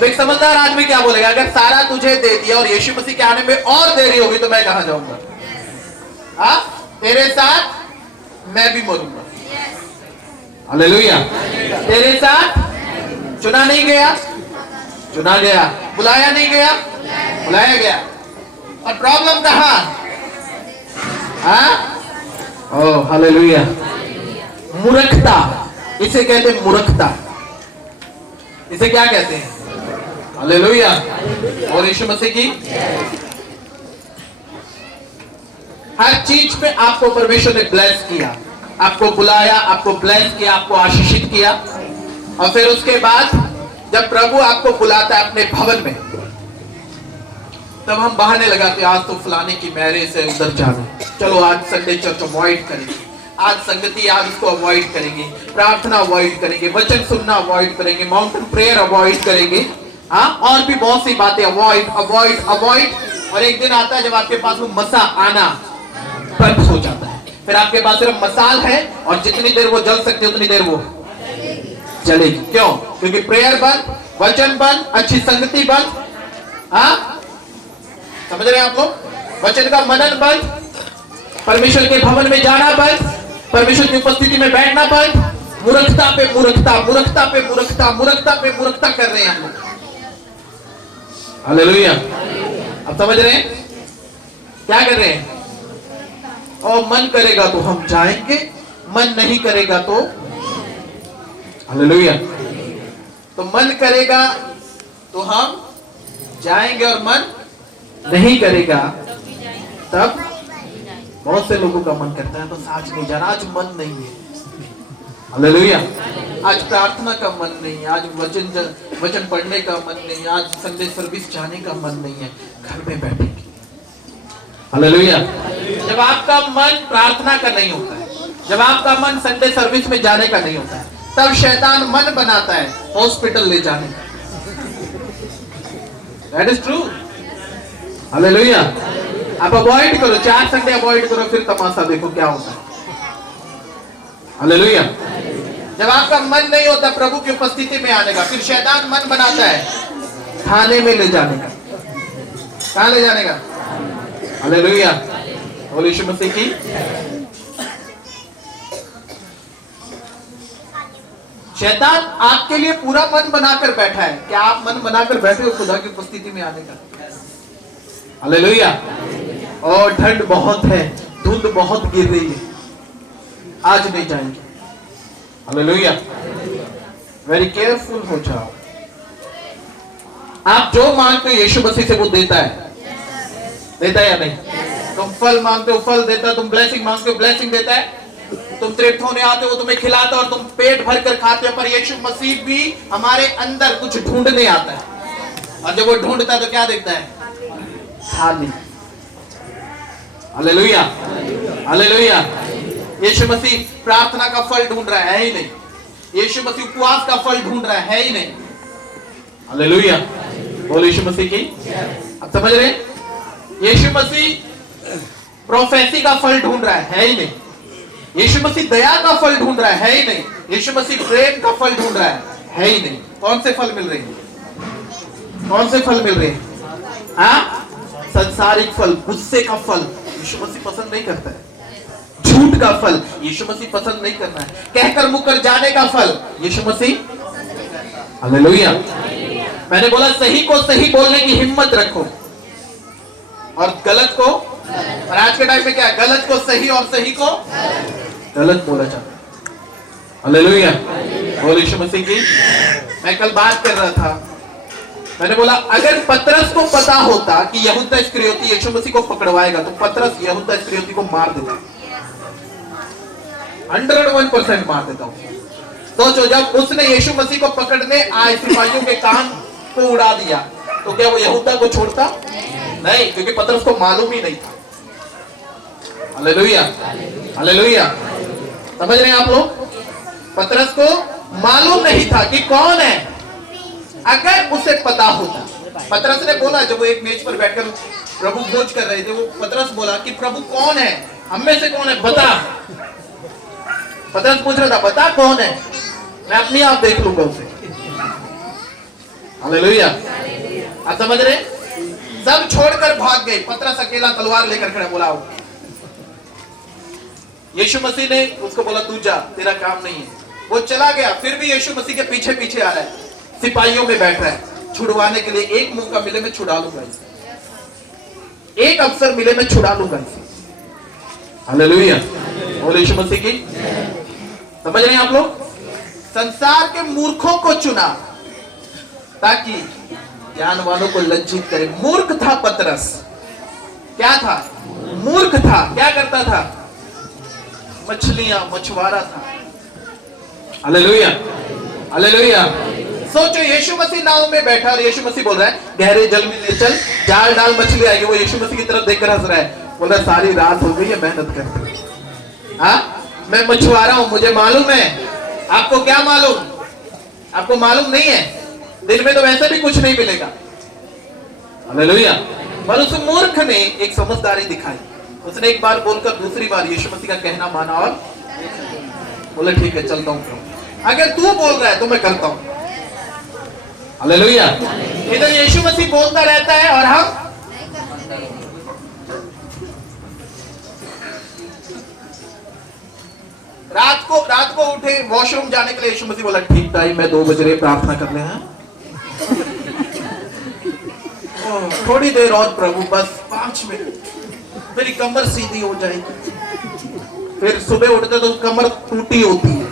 एक समझदार आदमी क्या बोलेगा, अगर सारा तुझे दे दिया और यीशु मसीह के आने में और देरी होगी तो मैं कहां जाऊंगा? हाँ, तेरे साथ मैं भी मरूंगा। हालेलुया। तेरे साथ चुना नहीं गया, चुना गया, बुलाया नहीं गया, बुलाया गया। और प्रॉब्लम कहां? हाँ, ओह हालेलुया। मूर्खता, इसे कहते हैं मूर्खता। इसे क्या कहते हैं? हालेलुया। और यीशु मसीह की हर चीज पे आपको परमेश्वर ने ब्लेस किया, आपको बुलाया, आपको ब्लेस किया, आपको आशीषित किया। और फिर उसके बाद जब प्रभु आपको बुलाता है अपने भवन में, तब हम बहाने लगाते, आज तो फलाने की मैरिज है, उधर जाना, चलो आज संडे चर्च अवॉइड करेंगे, आज संगति, आज उसको अवॉइड करेंगे, प्रार्थना अवॉइड करेंगे, वचन सुनना अवॉइड करेंगे, माउंटेन प्रेयर अवॉइड करेंगे। हाँ, और भी बहुत सी बातें अवॉइड अवॉइड अवॉइड। और एक दिन आता है जब आपके पास वो मसा आना बंद हो जाता है, फिर आपके पास सिर्फ मसाल है और जितनी देर वो जल सकते उतनी देर वो जलेगी। क्यों? क्योंकि प्रेयर बंद, वचन बंद, अच्छी संगति बंद। हाँ, समझ रहे हैं आप लोग? वचन का मनन बंद, परमेश्वर के भवन में जाना बंद, परमेश्वर की उपस्थिति में बैठना बंद। मूर्खता पे मूर्खता, मूर्खता पे मूर्खता, मूर्खता पे मूर्खता कर रहे हैं हम लोग। हालेलुया। अब समझ रहे हैं क्या कर रहे हैं? और मन करेगा तो हम जाएंगे, मन नहीं करेगा तो, हालेलुया, तो मन करेगा तो हम जाएंगे और मन नहीं करेगा तब। बहुत से लोगों का मन करता है बस आज नहीं जाना, आज मन नहीं है। हालेलुया। आज प्रार्थना का मन नहीं है, आज वचन पढ़ने का मन नहीं है, आज संडे सर्विस जाने का मन नहीं है, घर में बैठेंगे। हालेलुया। जब आपका मन प्रार्थना का नहीं होता है, जब आपका मन संडे सर्विस में जाने का नहीं होता है, तब शैतान मन बनाता है हॉस्पिटल ले जाने का। That is true. हालेलुया। आप अवॉइड करो, 4 संडे अवॉइड करो, फिर तमाशा देखो क्या होता है। हालेलुया। जब आपका मन नहीं होता प्रभु की उपस्थिति में आने का, फिर शैतान मन बनाता है थाने में ले जाने का। कहां ले जाने का? हालेलुया। बोलो यीशु मसीह की। शैतान आपके लिए पूरा मन बनाकर बैठा है। क्या आप मन बनाकर बैठे हो खुदा की उपस्थिति में आने का? हालेलुया। और ठंड बहुत है, धुंध बहुत गिर रही है, आज नहीं जाएंगे। हालेलुया। वेरी केयरफुल हो जाओ। आप जो मांगते हो यीशु मसीह से वो देता है, देता है या नहीं? तुम फल मांगते हो फल देता है, तुम ब्लेसिंग मांगते हो ब्लेसिंग देता है, तुम तृप्त होने आते हो वो तुम्हें खिलाता है और तुम पेट भर कर खाते हो। पर यीशु मसीह भी हमारे अंदर कुछ ढूंढने आता है, और जब वो ढूंढता है तो क्या देखता है? खाली। हालेलुया। हालेलुया। यीशु मसीह प्रार्थना का फल ढूंढ रहा है ही नहीं, यीशु मसीह उपवास का फल ढूंढ रहा है ही नहीं। हालेलुया। बोलो यीशु मसीह की। अब समझ रहे? यीशु मसीह प्रोफेसी का फल ढूंढ रहा है ही नहीं, यीशु मसीह दया का फल ढूंढ रहा है ही नहीं, यीशु मसीह प्रेम का फल ढूंढ रहा है ही नहीं। कौन से फल मिल रहे हैं? कौन से फल मिल रहे हैं? हाँ, संसारिक फल, गुस्से का फल यीशु मसीह पसंद नहीं करता है, झूठ का फल यीशु मसीह पसंद नहीं करना है, कहकर मुकर जाने का फल यीशु मसीह। हालेलुया। मैंने बोला सही को सही बोलने की हिम्मत रखो और गलत को, और आज के टाइम में क्या है? गलत को सही और सही को गलत बोला जाता है। हालेलुया। बोलो यीशु मसीह की। मैं कल बात कर रहा था, मैंने बोला अगर पतरस को पता होता कि यहूदा इस्करियोती यीशु मसीह को पकड़वाएगा तो पतरस यहूदा इस्करियोती को मार देता, 101% मार देता हूं। सोचो जब उसने यीशु मसीह को पकड़ने आए, सिपाहियों के कान को उड़ा दिया, तो क्या वो यहूदा को छोड़ता? नहीं, क्योंकि पतरस को मालूम ही नहीं था। Hallelujah, hallelujah. समझ रहे हैं आप लोग? पतरस को मालूम नहीं था कि कौन है। अगर उसे पता होता, पतरस ने बोला, जब वो एक मेज पर बैठकर प्रभु भोज कर रहे थे, वो पतरस बोला कि प्रभु कौन है, हम में से कौन है, बता। पतरस पूछ रहा था, बता कौन है, मैं अपनी आप देख लूंगा उसे। हालेलुया। आप समझ रहे? सब छोड़कर भाग गए, पतरस अकेला तलवार लेकर खड़ा, बोला आओ। यीशु मसीह ने उसको बोला, तू जा, तेरा काम नहीं है। वो चला गया, फिर भी यीशु मसीह के पीछे पीछे आ रहा है, सिपाहियों में बैठ रहा है, छुड़वाने के लिए। एक मौका मिले मैं छुड़ा लूंगा इसे, एक अवसर मिले मैं छुड़ा लूंगा इसे। हालेलुया, बोलो यीशु मसीह की। समझ रहे हैं आप लोग? संसार के मूर्खों को चुना ताकि ज्ञानवानों को लज्जित करे। मूर्ख था पतरस। क्या था? मूर्ख था। क्या करता था? मछलियां, मछुआरा था। Hallelujah, hallelujah. सोचो, यीशु मसीह नाव में बैठा और यीशु मसीह बोल रहा है गहरे जल में ले चल, जाल डाल, मछली आएगी। वो यीशु मसीह की तरफ देखकर हंस रहा है, बोल रहा सारी रात हो गई है मेहनत करते। हाँ, मैं मछुआरा हूं, मुझे मालूम है। आपको क्या मालूम? आपको मालूम नहीं है? दिन में तो वैसे भी कुछ नहीं मिलेगा। हालेलुया। पर उस मूर्ख ने एक समझदारी दिखाई। उसने एक बार बोलकर दूसरी बार यीशु मसीह का कहना माना और बोले ठीक है, चलता हूं। अगर तू बोल रहा है तो मैं करता हूं। हालेलुया। इधर यीशु मसीह बोलता रहता है और हम रात को उठे वॉशरूम जाने के लिए, यीशु मसीह बोला ठीक टाइम है, 2 बज रहे, प्रार्थना कर ले। हैं थोड़ी देर और प्रभु, बस 5 मिनट, मेरी कमर सीधी हो जाएगी। फिर सुबह उठते तो कमर टूटी होती है।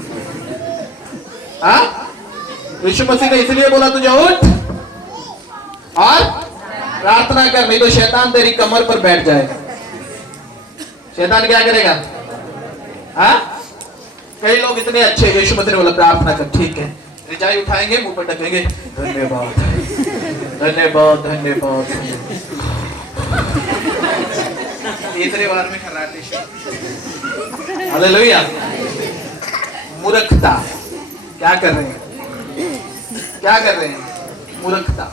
हाँ, यीशु मसीह ने इसलिए बोला तुझे उठ और प्रार्थना कर, नहीं तो शैतान तेरी कमर पर बैठ जाएगा। शैतान क्या करेगा? हाँ, कई लोग इतने अच्छे, यीशु मसीह ने बोला प्रार्थना कर, ठीक है, रिजाई उठाएंगे, मुंह पर ढकेंगे, धन्यवाद धन्यवाद धन्यवाद। तीसरे बार में खर्राटे शुरू। हालेलुया। मूर्खता। क्या कर रहे हैं? क्या कर रहे हैं? मूर्खता।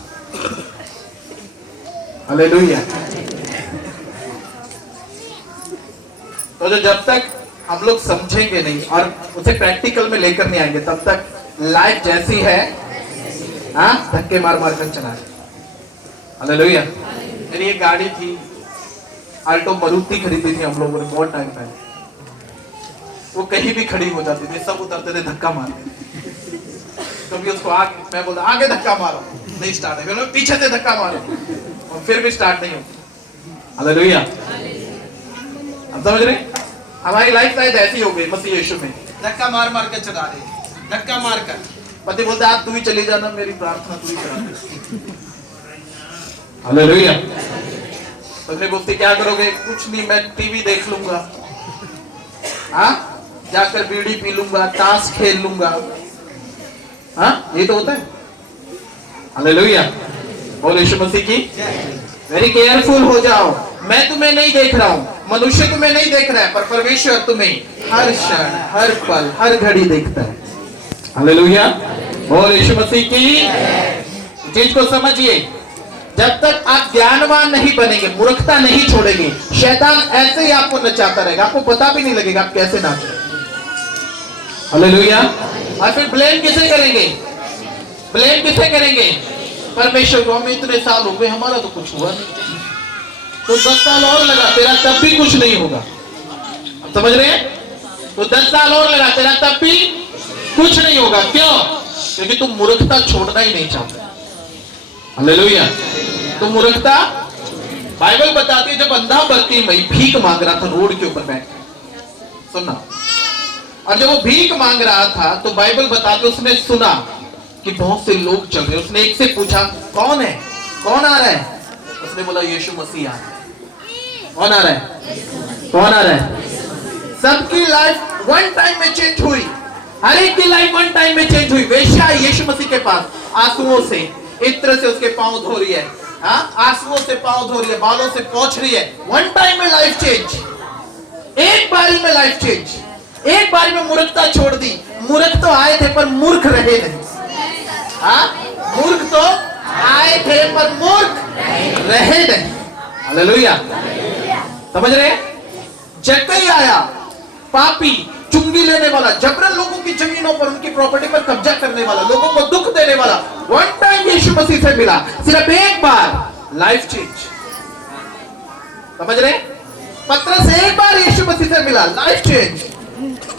हालेलुया। तो जो जब तक हम लोग समझेंगे नहीं और उसे प्रैक्टिकल में लेकर नहीं आएंगे, तब तक लाइफ जैसी है, हाँ, धक्के मार मार कर चला। हालेलुया। मेरी एक गाड़ी थी, आल्टो मारुति खरीदी थी हम लोगों ने बहुत टाइम पहले। वो कहीं भी खड़ी हो जाती थी, सब उतरते थे, धक्का मारते थे। कभी उसको आगे, मैं बोला आगे धक्का मारो, नहीं स्टार्ट है, पीछे से धक्का मारो, और फिर भी स्टार्ट नहीं होती। हालेलुया। अब समझ रहे? हमारी लाइफ शायद ऐसी हो गई मसीह यीशु में, धक्का मार मार के चला रहे, धक्का मार कर। पति बोलता आप तू ही चली जाना, मेरी प्रार्थना तू ही करा। हालेलुया। पत्नी बोलती क्या करोगे? कुछ नहीं, मैं टीवी देख लूंगा, हाँ, जाकर बीड़ी पी लूंगा, ताश खेल लूंगा। हाँ, ये तो होता है। हालेलुया। बोल यीशु मसीह की। वेरी केयरफुल हो जाओ। मैं तुम्हें नहीं देख रहा हूं, मनुष्य तुम्हें नहीं देख रहा है, पर परमेश्वर तुम्हें हर क्षण, हर पल, हर घड़ी देखता है। हालेलुया। बोल यीशु मसीह की। चीज को समझिए, जब तक आप ज्ञानवान नहीं बनेंगे, मूर्खता नहीं छोड़ेंगे, शैतान ऐसे ही आपको नचाता रहेगा, आपको पता भी नहीं लगेगा आप कैसे नाच रहे। हालेलुया। और फिर ब्लेम किसे करेंगे? ब्लेम किसे करेंगे? परमेश्वर को। हमें इतने साल हो गए, हमारा तो कुछ हुआ नहीं, तो 10 साल और लगा, तेरा तब भी कुछ नहीं होगा। आप समझ रहे हैं? तो 10 साल और लगा, तेरा तब भी कुछ नहीं होगा। क्यों? क्योंकि तुम मूर्खता छोड़ना ही नहीं चाहते। हालेलुया। तो मूर्खता, बाइबल बताती है जब अंधा बरतिमाई भीख मांग रहा था रोड के ऊपर बैठ, सुनना, और जब वो भीख मांग रहा था तो बाइबल बताती उसने सुना कि बहुत से लोग चल रहे। उसने एक से पूछा कौन है, कौन आ रहा है? उसने बोला यीशु मसीह आ रहा है। कौन आ रहा है? कौन आ रहा है? सबकी लाइफ वन टाइम में चेंज हुई, हर एक की लाइफ वन टाइम में चेंज हुई। वेश्या आई यीशु मसीह के पास आंसुओं से, इत्र से उसके पांव धो रही है, हाँ, आंसुओं से पांव धो रही है, बालों से पोंछ रही है। वन टाइम में लाइफ चेंज, एक बारी में लाइफ चेंज, एक बारी में मूर्खता छोड़ दी। मूर्ख तो आए थे पर मूर्ख रहे नहीं, हाँ, मूर्ख तो आए थे पर मूर्ख रहे नहीं। हालेलुया, समझ रहे? जक्कई आया, पापी, चुंगी लेने वाला, जबरन लोगों की जमीनों पर, उनकी प्रॉपर्टी पर कब्जा करने वाला, लोगों को दुख देने वाला। वन टाइम यीशु मसीह से मिला, सिर्फ एक बार लाइफ चेंज। समझ रहे? पतरस एक बार यीशु मसीह से मिला, लाइफ चेंज।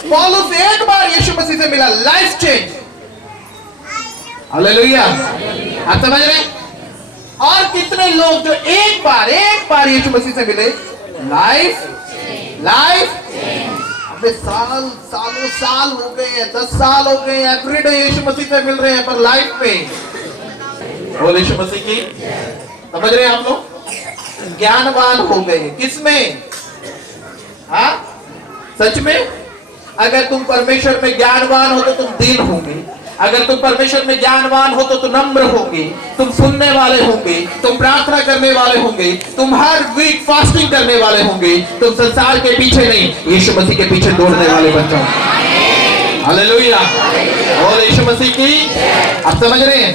पौलुस एक बार यीशु मसीह से मिला, लाइफ चेंज। हालेलुया, आप समझ रहे? और कितने लोग जो एक बार यीशु मसीह से मिले, लाइफ अबे सालों साल हो गए हैं, 10 साल हो गए हैं, एवरीडे यीशु मसीह से मिल रहे हैं, पर लाइफ में बोल यीशु मसीह की। समझ रहे हैं आप लोग? ज्ञानवान हो गए, किसमें? हाँ, सच में? अगर तुम परमेश्वर में ज्ञानवान हो तो तुम दीन होंगे, अगर तुम परमेश्वर में ज्ञानवान हो तो तुम नम्र होंगे, तुम सुनने वाले होंगे, तुम प्रार्थना करने वाले होंगे, तुम हर वीक फास्टिंग करने वाले होंगे, तुम संसार के पीछे नहीं, यीशु मसीह के पीछे दौड़ने वाले बन जाओ। हालेलुया, और यीशु मसीह की। आप समझ रहे हैं?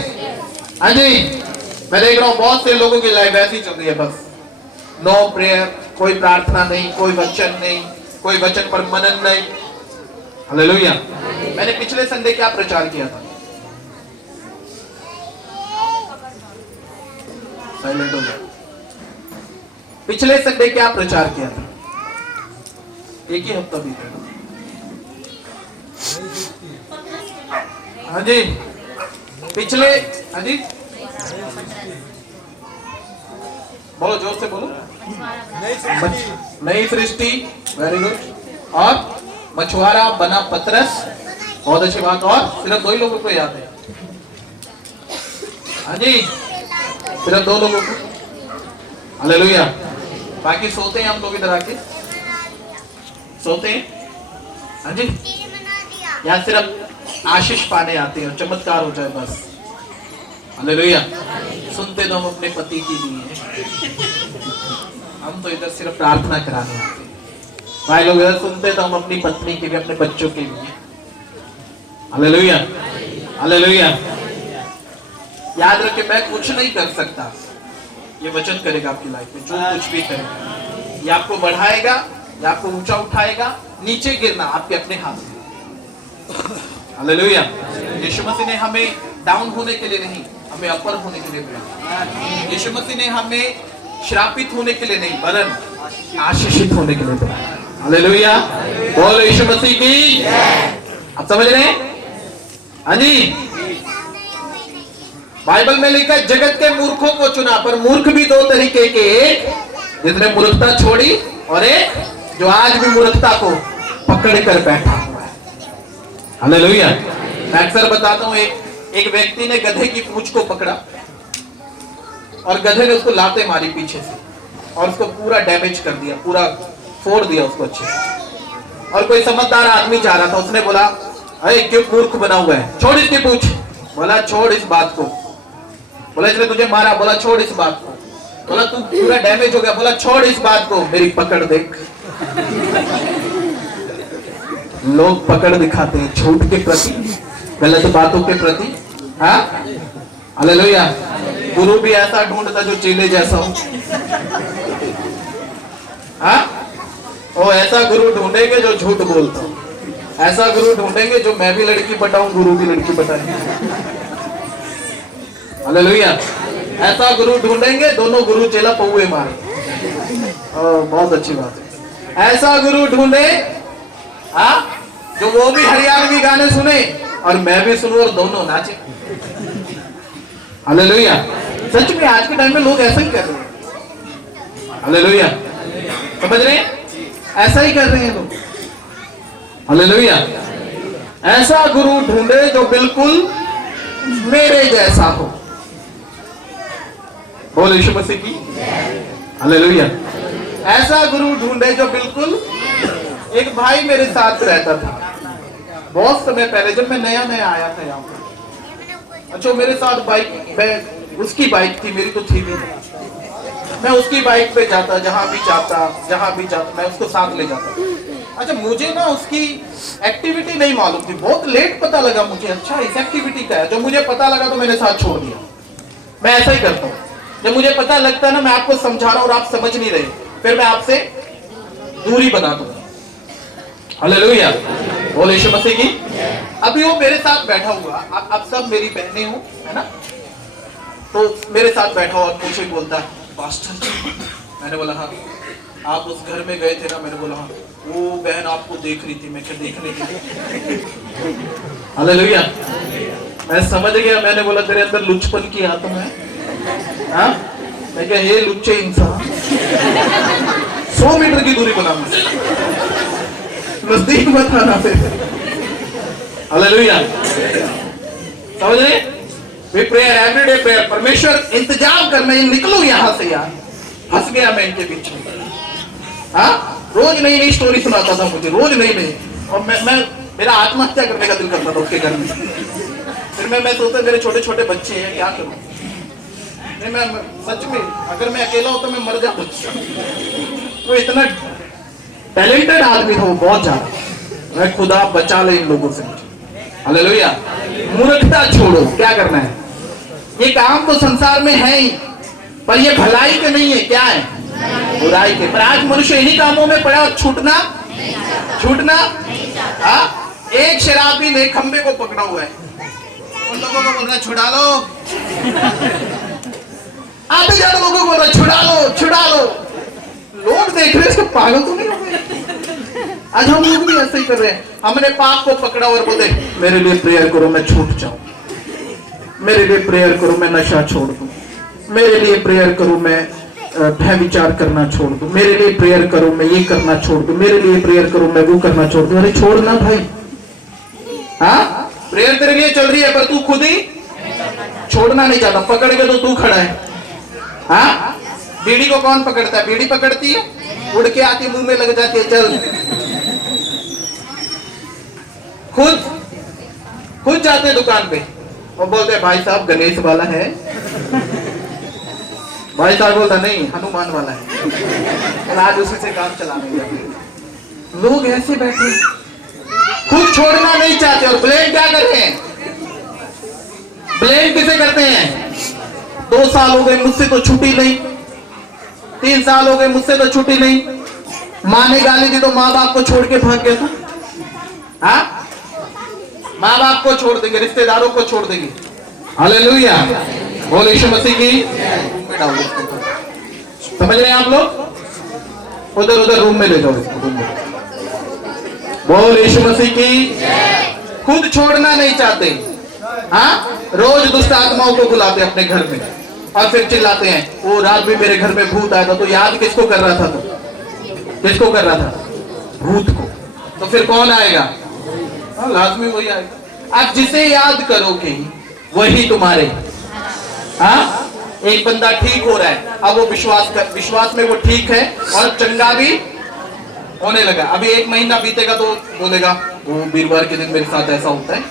हाँ जी, मैं देख रहा हूँ बहुत से लोगों की लाइफ ऐसी चल रही है, बस नो प्रेयर, कोई प्रार्थना नहीं, कोई वचन नहीं, कोई वचन पर मनन नहीं। हालेलुया। मैंने पिछले संडे क्या प्रचार किया था? साइलेंट हो गया। पिछले संडे क्या प्रचार किया था? एक ही हफ्ता बीता। हाँ जी, पिछले, हाँ जी, बोलो जोर से बोलो। नई सृष्टि, वेरी गुड। और मछुआरा बना पतरस, बहुत अच्छी बात। और सिर्फ 2 ही लोगों को याद है? हाँ जी, सिर्फ 2 लोगों को। हालेलुया। बाकी सोते हैं हम लोग, इधर आके सोते हैं। हाँ जी, यहाँ सिर्फ आशीष पाने आते हैं, चमत्कार हो जाए बस। हालेलुया। सुनते तो हम अपने पति की लिए, हम तो इधर सिर्फ प्रार्थना कराने आते हैं। भाई लोग इधर सुनते तो हम अपनी पत्नी के लिए, अपने बच्चों के लिए। Hallelujah, hallelujah. याद रखे, मैं कुछ नहीं कर सकता, ये वचन करेगा आपकी लाइफ में। जो कुछ भी करेगा, ये आपको बढ़ाएगा, ये आपको ऊंचा उठाएगा, नीचे गिरना आपके अपने हाथ में। हालेलुया। यीशु मसीह ने हमें डाउन होने के लिए नहीं, हमें अपर होने के लिए बनाया। यीशु मसीह ने हमें श्रापित होने के लिए नहीं, वरन आशीषित होने के लिए बनाया। हालेलुया, बोलो यीशु मसीह की। आप समझ रहे हैं? हाँ जी, बाइबल में लिखा है जगत के मूर्खों को चुना, पर मूर्ख भी 2 तरीके के, एक जिसने मूर्खता छोड़ी और एक जो आज भी मूर्खता को पकड़ कर बैठा हुआ है। हालेलुया। मैं अक्सर बताता हूँ, एक व्यक्ति ने गधे की पूंछ को पकड़ा और गधे ने उसको लाते मारी पीछे से और उसको पूरा डैमेज कर दिया, पूरा फोड़ दिया उसको अच्छे से। और कोई समझदार आदमी जा रहा था, उसने बोला, अरे क्यों मूर्ख बना हुआ है, छोड़ इसकी पूंछ। बोला छोड़ इस बात को। बोला इसने तुझे मारा। बोला छोड़ इस बात को। बोला तू पूरा डैमेज हो गया। बोला छोड़ इस बात को, मेरी पकड़ देख। लोग पकड़ दिखाते हैं झूठ के प्रति, गलत बातों के प्रति। हाँ, हालेलुया। गुरु भी ऐसा ढूंढता जो चेले जैसा हो। हाँ, वो ऐसा गुरु ढूंढेंगे जो झूठ बोलता हो, ऐसा गुरु ढूंढेंगे जो मैं भी लड़की पटाऊं, गुरु भी लड़की पटाए। हालेलुया। ऐसा गुरु ढूंढेंगे दोनों गुरु चेला पौए मारे। बहुत अच्छी बात है। ऐसा गुरु ढूंढे, हाँ, जो वो भी हरियाणवी गाने सुने और मैं भी सुनूं और दोनों नाचे। हालेलुया। सच में आज के टाइम में लोग ऐसा ही कर रहे हैं। हालेलुया, समझ रहे हैं? ऐसा ही कर रहे हैं लोग। हालेलुया। ऐसा गुरु ढूंढे जो बिल्कुल मेरे जैसा हो। बोल यीशु मसीह की। हालेलुया। ऐसा गुरु ढूंढे जो बिल्कुल, एक भाई मेरे साथ रहता था बहुत समय पहले, जब मैं नया नया आया था यहाँ पर। अच्छा मेरे साथ बाइक, उसकी बाइक थी, मेरी तो थी भी नहीं। मैं उसकी बाइक पे जाता, जहां भी जाता मैं उसको साथ ले जाता। अच्छा मुझे ना उसकी एक्टिविटी नहीं मालूम थी, बहुत लेट पता लगा मुझे, अच्छा इस एक्टिविटी का है। जब मुझे पता लगा तो मैंने साथ छोड़ दिया। मैं ऐसा ही करता हूँ, जब मुझे पता लगता है ना मैं आपको समझा रहा हूँ और आप समझ नहीं रहे, फिर मैं आपसे दूरी बना दूंगा। हालेलुया, बोल यीशु मसीह की। अभी वो मेरे साथ बैठा हुआ, आप सब मेरी बहनें हो, है ना, तो मेरे साथ बैठा हुआ मुझे बोलता है पास्टर जी। मैंने बोला हाँ। आप उस घर में गए थे ना? मैंने बोला हाँ। वो बहन आपको देख रही थी। मैं क्या देखने की? हालेलुया, मैं समझ गया। मैंने बोला तेरे अंदर लुचपन की आत्मा है। हाँ, मैं क्या ये लुच्चे इंसान 100 मीटर की दूरी बना, नजदीक मत आना फिर। हालेलुया, समझ रहे? We prayer everyday prayer. परमेश्वर इंतजाम कर, मैं निकलूं यहां से यार। फंस गया मैं इनके बीच में। हाँ, रोज नई नई स्टोरी सुनाता था मुझे, रोज नई नई। और मैं मेरा आत्महत्या करने का दिल करता था उसके घर में। फिर मैं सोचता मेरे छोटे छोटे बच्चे हैं, क्या करूं? नहीं, मैं सच में अगर मैं अकेला होता मैं मर जाता। तो इतना टैलेंटेड आदमी था वो, बहुत ज्यादा। मैं खुदा बचा ले इन लोगों से। हालेलुया, मूर्खता छोड़ो। क्या करना है? ये काम तो संसार में है ही, पर ये भलाई के नहीं है। क्या है? बुराई के। पर आज मनुष्य इन्हीं कामों में पड़ा और छूटना। हाँ, एक शराबी ने खंबे को पकड़ा हुआ है, उन लोगों को बोल रहा छुड़ा लो। आते जाते लोगों को बोल रहा छुड़ा लो। लोग देख रहे हैं, पागल तो नहीं हो गए? आज हम लोग भी ऐसे ही कर रहे हैं। हमने पाप को पकड़ा और बोले मेरे लिए प्रेयर करो मैं छूट जाऊं, मेरे लिए प्रेयर करो मैं नशा छोड़ दूं, मेरे लिए प्रेयर करो मैं भय विचार करना छोड़ दूं, मेरे लिए प्रेयर करो मैं ये करना छोड़ दूं, मेरे लिए प्रेयर करो मैं वो करना छोड़ दूं। अरे छोड़ना भाई। हाँ, प्रेयर तेरे लिए चल रही है पर तू खुद ही छोड़ना नहीं चाहता। पकड़ के तो तू खड़ा है। हाँ, बीड़ी को कौन पकड़ता है? बीड़ी पकड़ती है, उड़ के आती मुंह में लग जाती है। चल, खुद जाते हैं दुकान पे और बोलते हैं भाई साहब गणेश वाला है। भाई साहब बोलता नहीं हनुमान वाला है, और आज उसी से काम चलाने लगे। लोग ऐसे बैठे खुद छोड़ना नहीं चाहते और ब्लेम क्या करते हैं? ब्लेम किसे करते हैं? 2 साल हो गए मुझसे तो छुट्टी नहीं, 3 साल हो गए मुझसे तो छुट्टी नहीं। माँ ने गाली दी तो माँ बाप को छोड़ के भाग गया था। हाँ, माँ बाप को छोड़ देंगे, रिश्तेदारों को छोड़ देंगे। हालेलुया, बोल यीशु मसीह की। समझ रहे हैं आप लोग? उधर रूम में ले जाओ इसको, रूम में। बोल यीशु मसीह की। खुद छोड़ना नहीं चाहते। हाँ, रोज दुष्ट आत्माओं को बुलाते अपने घर में और फिर चिल्लाते हैं वो रात भी मेरे घर में भूत आया था। तो याद किसको कर रहा था? तो किसको कर रहा था? भूत को। तो फिर कौन आएगा? लाजमी वही आएगा। आप जिसे याद करोगे वही तुम्हारे। हाँ, एक बंदा ठीक हो रहा है, अब वो विश्वास में वो ठीक है और चंगा भी होने लगा। अभी 1 महीना बीतेगा तो बोलेगा वो वीरवार के दिन मेरे साथ ऐसा होता है,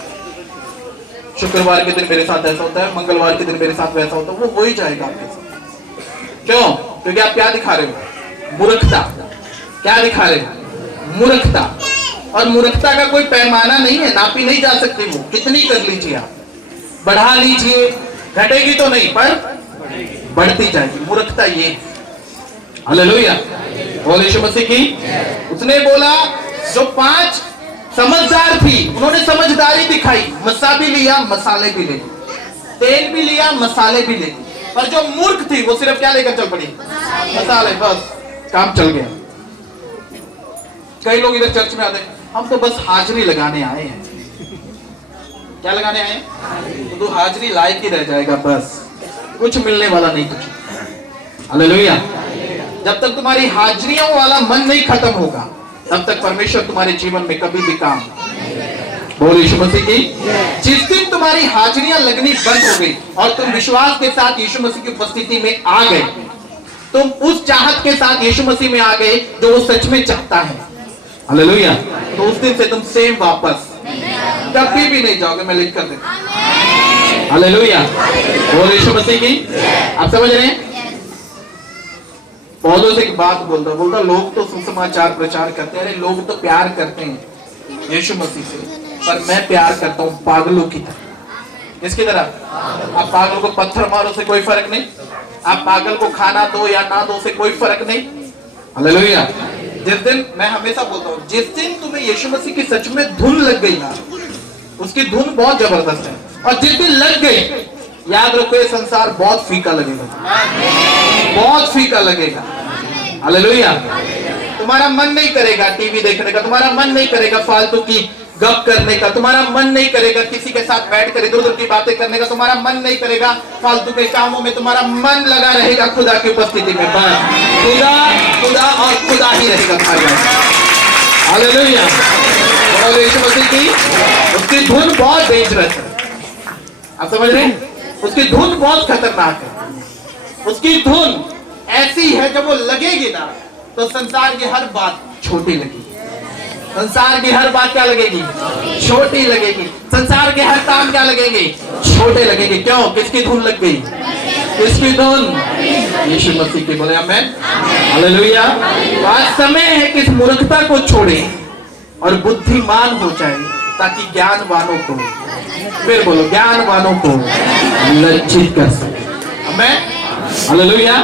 शुक्रवार के दिन मेरे साथ ऐसा होता है, मंगलवार के दिन मेरे साथ वैसा होता है। वो हो ही जाएगा आपके साथ। क्यों? क्योंकि आप क्या दिखा रहे हो? मूर्खता। क्या दिखा रहे हो? मूर्खता। और मूर्खता का कोई पैमाना नहीं है, नापी नहीं जा सकती। वो कितनी कर लीजिए आप, बढ़ा लीजिए, घटेगी तो नहीं पर बढ़ती जाएगी। मूर्खता ये। हालेलुया, बोल यीशु मसीह की। उसने बोला जो 5 समझदार थी उन्होंने समझदारी दिखाई, मसा भी लिया मसाले भी ले, तेल भी लिया मसाले भी ले। पर जो मूर्ख थी वो सिर्फ क्या लेकर चल पड़ी? मसाले। बस काम चल गया। कई लोग इधर चर्च में आते हैं, हम तो बस हाजिरी लगाने आए हैं। क्या लगाने आए हैं? तो हाजिरी लायक ही रह जाएगा, बस कुछ मिलने वाला नहीं कुछ। हालेलुया, जब तक तुम्हारी हाजिरियों वाला मन नहीं खत्म होगा तब तक परमेश्वर तुम्हारे जीवन में कभी भी काम। बोल यीशु मसीह की। जिस दिन तुम्हारी हाजिरियां लगनी बंद हो गई और तुम विश्वास के साथ यीशु मसीह की उपस्थिति में आ गए, तुम उस चाहत के साथ यीशु मसीह में आ गए जो वो सच में चाहता है। हालेलुया, तो उस दिन से तुम सेम वापस कभी भी नहीं जाओगे। मैं लिख कर देता हूं। हालेलुया। बोल यीशु मसीह की। आप समझ रहे हैं? पौलोस एक बात बोलता लोग तो सुसमाचार प्रचार करते हैं, अरे लोग तो प्यार करते हैं यीशु मसीह से, पर मैं प्यार करता हूं पागलों की तरह। किसकी तरह? आप पागल को पत्थर मारो से कोई फर्क नहीं, आप पागल को खाना दो या ना दो से कोई फर्क नहीं। हालेलुया। जिस दिन, मैं हमेशा बोलता हूँ, जिस दिन तुम्हें यीशु मसीह की सच में धुन लग गई ना, उसकी धुन बहुत जबरदस्त है, और जिस दिन लग गई, याद रखो ये संसार बहुत फीका लगेगा, बहुत फीका लगेगा। हालेलुया। तुम्हारा मन नहीं करेगा टीवी देखने का, तुम्हारा मन नहीं करेगा फालतू की गप करने का, तुम्हारा मन नहीं करेगा किसी के साथ बैठ कर इधर उधर की बातें करने का, तुम्हारा मन नहीं करेगा फालतू के कामों में, तुम्हारा मन लगा रहेगा खुदा की उपस्थिति में। बस खुदा खुदा और खुदा ही रहेगा तुम्हारे पास। हालेलुया। और यीशु मसीह की उसकी धुन बहुत डेंजरस है। आप समझ रहे हैं? उसकी धुन बहुत खतरनाक है। उसकी धुन ऐसी है जब वो लगेगी ना तो संसार की हर बात छोटी लगेगी, संसार की हर बात क्या लगेगी? छोटी लगेगी। संसार के हर काम क्या लगेंगे? छोटे लगेंगे। क्यों? किसकी धुन लग गई? किसकी धुन? यीशु मसीह की। बोले आमेन। हालेलुया। आज समय है कि इस मूर्खता को छोड़े और बुद्धिमान हो जाए, ताकि ज्ञानवानों को, फिर बोलो, ज्ञानवानों को लज्जित कर सके। आमेन। हालेलुया।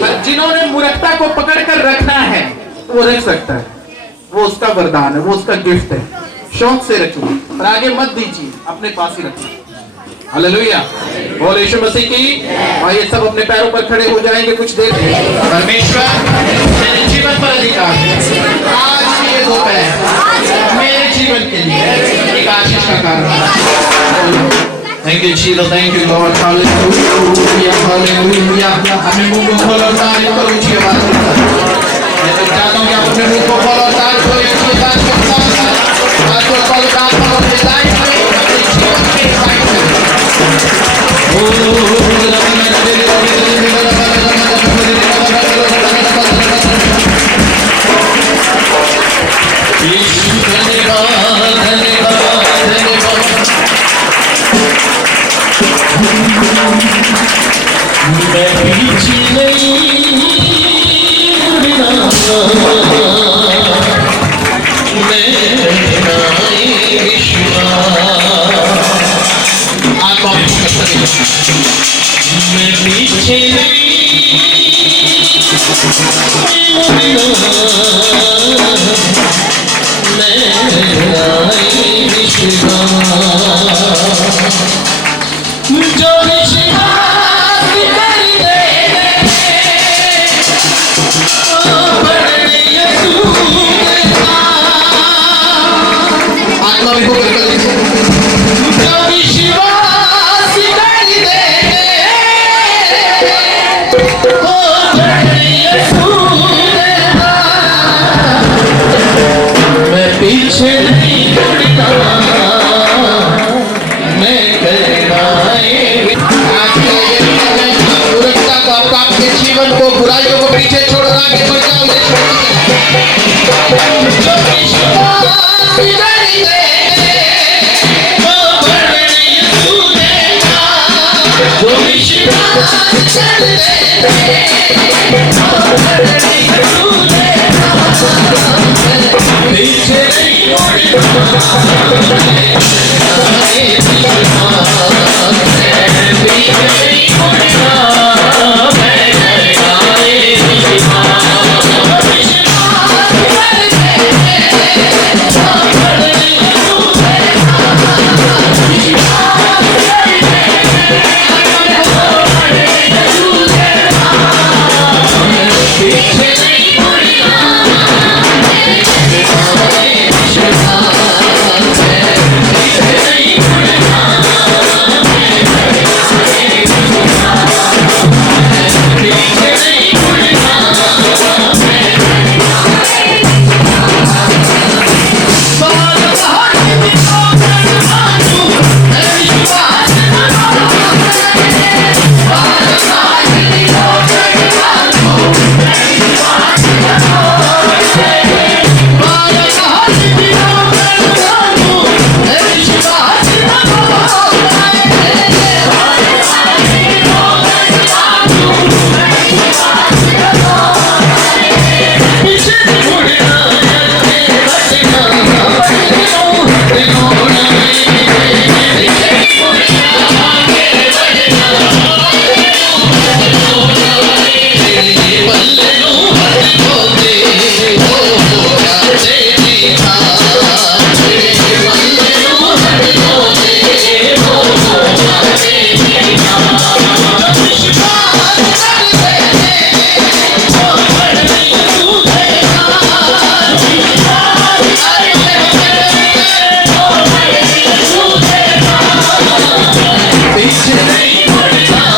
पर जिन्होंने मूर्खता को पकड़ कर रखना है वो रख सकता है, वो उसका वरदान है, वो उसका गिफ्ट है। शौक से रखिए, पर आगे मत दीजिए, अपने पास ही रखिए। हालेलुया। बोल यीशु मसीह की। और ये सब अपने पैरों पर खड़े हो जाएंगे कुछ देर। परमेश्वर मेरे जीवन पर अधिकार है। आज ये दोपहर मेरे जीवन के लिए एक आशीष का कारण। Thank you Jesus, thank you Lord. Hallelujah, hallelujah. अपने मुंह को खोलो और तारीफ करो ऊंची आवाज में। मैं तो चाहता हूं कि आप अपने मुंह को खोलो और तारीफ करो ऊंची आवाज में। आज को कॉल का खोलो, लाइफ में अपने जीवन के लाइफ मैं पीछे नहीं मुड़ना, मैं विश्वास, मैं पीछे नहीं मुड़ना, मैं विश्वास, जो विश्वास कर दे आत्मा में होकर जो विश्वास कर दे मैं पीछे नहीं मुड़ना, मैं मूर्खता को, आपके जीवन को, बुराइयों को पीछे छोड़ना, आगे बढ़ जाओ। जो विश्वास कर दे वो बढ़ने सुनेगा, जो विश्वास कर दे वो बढ़ने सुनेगा, पीछे नहीं मुड़ना, पीछे नहीं मुड़ना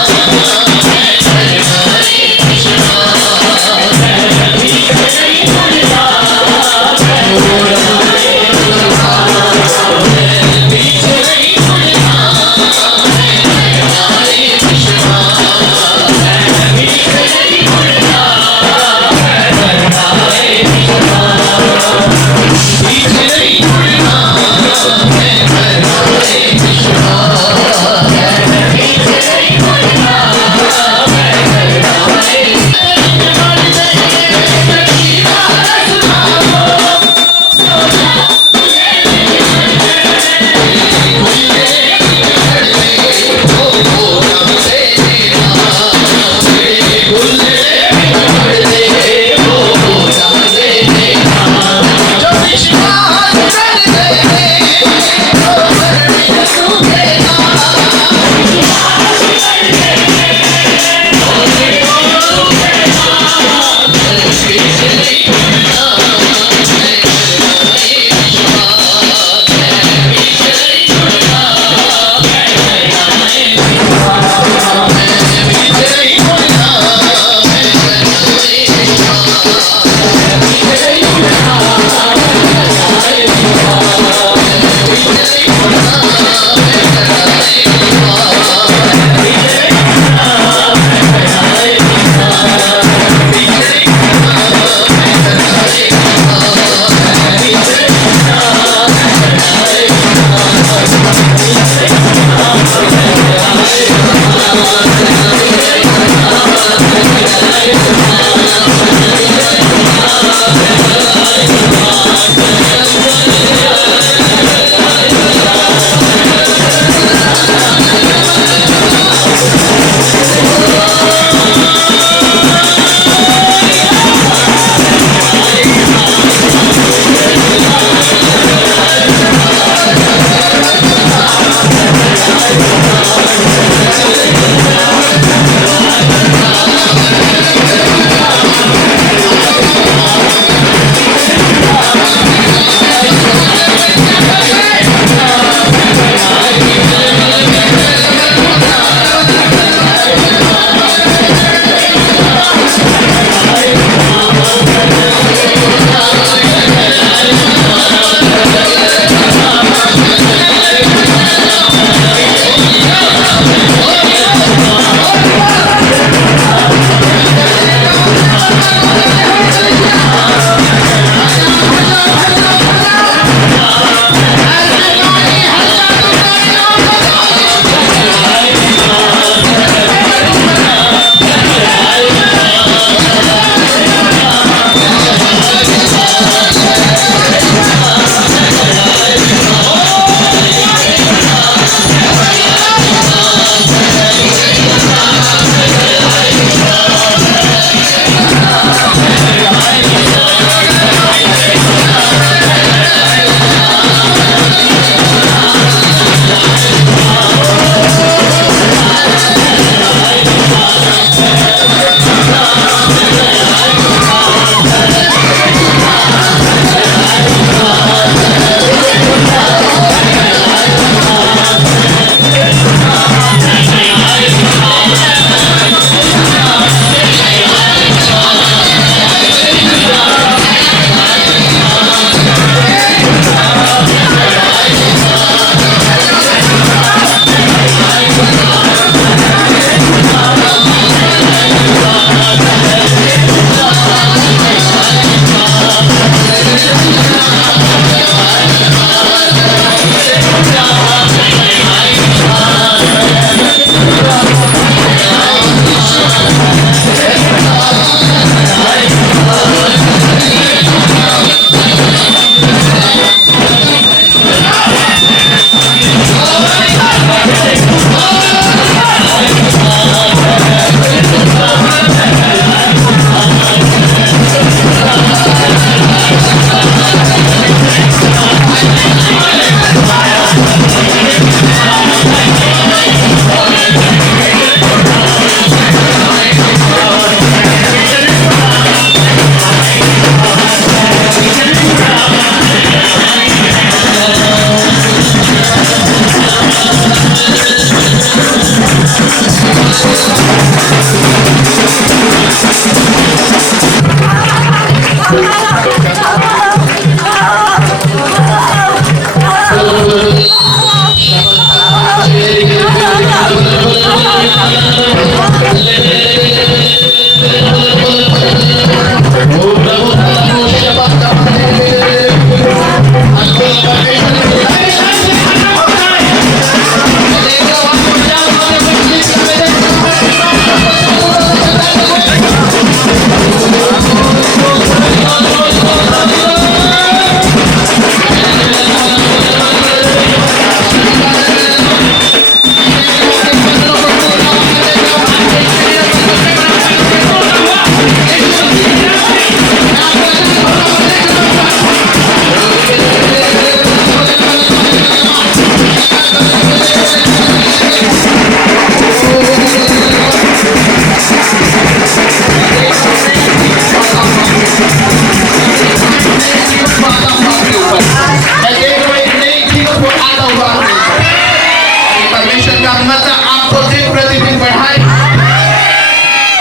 परमेश्वर का मत आपको दिन प्रतिदिन बढ़ाए।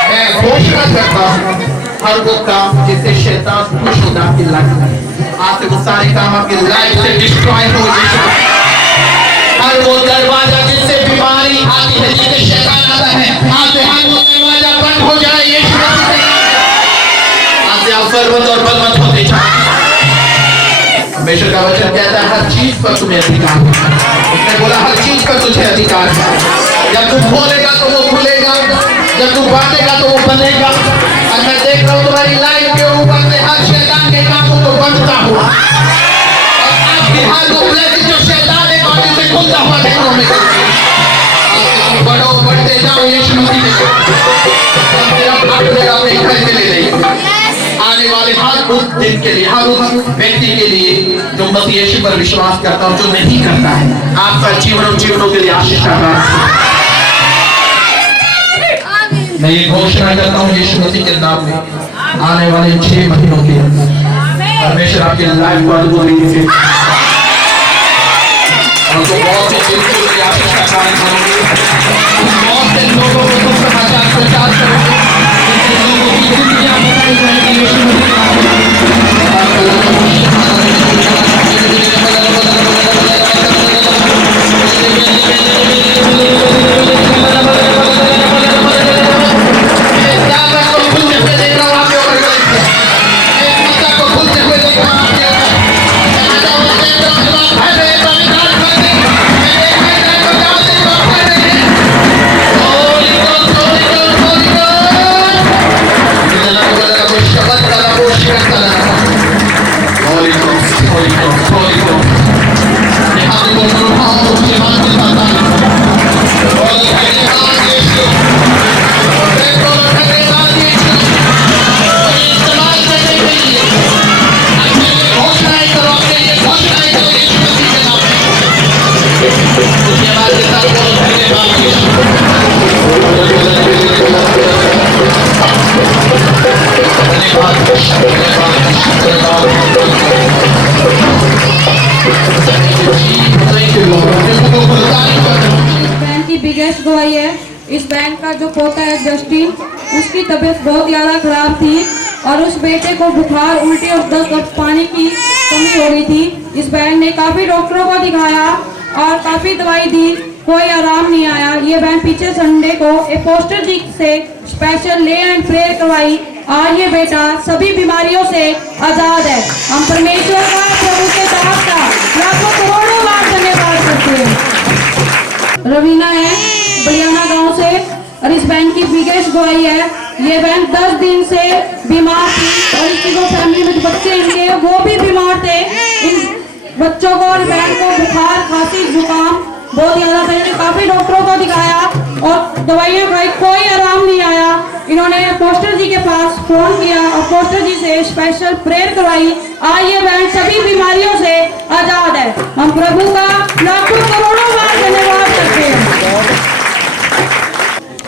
मैं घोषणा करता हूँ हर वो काम जिससे शैतान खुश होगा आपकी लाइफ में, आज से वो सारे काम आपकी लाइफ से डिस्ट्रॉय हो जाएगा। हर वो दरवाजा जिससे बीमारी आती है, जिससे शैतान आता है, आज से हर वो दरवाजा बंद हो जाए। यीशु मसीह के नाम में आज से आप सर्वत और बलवंत होते जाए। परमेश्वर का वचन कहता है हर चीज पर तुम्हें अधिकार है। उसने बोला हर चीज पर तुझे अधिकार है। जब तू खोलेगा तो वो खुलेगा, जब तू बांधेगा तो वो बंधेगा। और मैं देख रहा हूँ तुम्हारी लाइफ के ऊपर से हर शैतान के कामों को बंधता हुआ, और आपकी हर वो ब्लेसिंग जो शैतान है आगे से खुलता हुआ देखने में बढ़ो, बढ़ते जाओ। यीशु मसीह के अपने घर में ले लेंगे आने वाले हर उस दिन के लिए, हर उस व्यक्ति के लिए जो मसीह यीशु पर विश्वास करता है, जो नहीं करता है। आपका जीवनों के लिए आशीष का मैं ये घोषणा करता हूँ यीशु मसीह के नाम में, आने वाले 6 महीनों के अंदर परमेश्वर आपके लाइफ को अद्भुत रीति से आपको बहुत से जिंदगी के लिए आशीष का कार्य करोगे। बहुत से लोगों को सुसमाचार प्रचार करोगे, जिससे लोगों की जिंदगियां बदल जाएंगी। यीशु मसीह के नाम में बैंक की बिगेस्ट गवाही है। इस बैंक का जो पोता है जस्टिन, उसकी तबीयत बहुत ज़्यादा खराब थी और उस बेटे को बुखार, उल्टी और दस्त और पानी की कमी हो गई थी। इस बैंक ने काफ़ी डॉक्टरों को दिखाया और काफ़ी दवाई दी, कोई आराम नहीं आया। ये बैंक पीछे संडे को एक पोस्टर जी से स्पेशल ले एंड प्रेयर करवाई। आज ये बेटा सभी बीमारियों से आज़ाद है। हम परमेश्वर का, प्रभु के दास का लाखों करोड़ों बार धन्यवाद करते हैं। रवीना है बलियाना गांव से और इस बैंक की बिगेस्ट गवाही है। ये बैंक 10 दिन से बीमार थी और इसकी जो फैमिली में बच्चे इनके वो भी बीमार थे। इन बच्चों को और बैंक को बुखार, खांसी, जुकाम बहुत ज्यादा था। इन्होंने काफी डॉक्टरों को दिखाया और दवाइयाँ खाई, कोई आराम नहीं आया। इन्होंने पोस्टर जी के पास फोन किया और पोस्टर जी से स्पेशल प्रेयर करवाई। आज ये बैंक सभी बीमारियों से आजाद है। हम प्रभु का लाखों करोड़ों बार धन्यवाद करते हैं।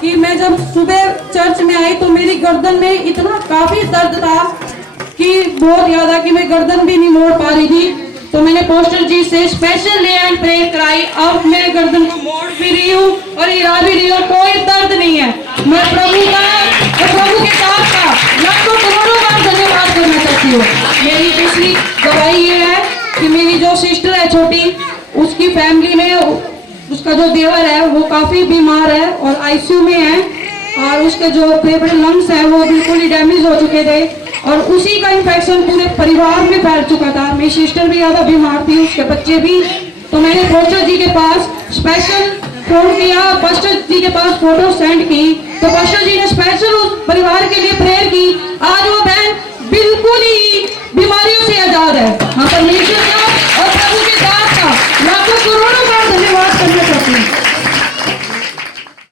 कि मैं जब सुबह चर्च में आई तो मेरी गर्दन में इतना काफी दर्द था कि बहुत ज्यादा कि मैं गर्दन भी नहीं मोड़ पा रही थी। तो मैंने पोस्टर जी से स्पेशल ले एंड प्रे कराई। अब मैं गर्दन को मोड़ भी रही हूँ और हिला भी रही हूँ, कोई दर्द नहीं है। मैं प्रभु का और प्रभु के साथ का लाखों करोड़ों बार धन्यवाद करना चाहती हूँ। मेरी दूसरी गवाही ये है कि मेरी जो सिस्टर है छोटी, उसकी फैमिली में उसका जो देवर है वो काफी बीमार है और आईसीयू में है, और उसके जो फेफड़े लंग्स है वो बिल्कुल ही डैमेज हो चुके थे और उसी का इन्फेक्शन पूरे परिवार में फैल चुका था। मेरी सिस्टर भी ज्यादा बीमार थी, उसके बच्चे भी। तो मैंने पास्टर जी के पास स्पेशल फोन किया, पास्टर जी के पास फोटो सेंड की, तो पास्टर जी ने स्पेशल उस परिवार के लिए प्रे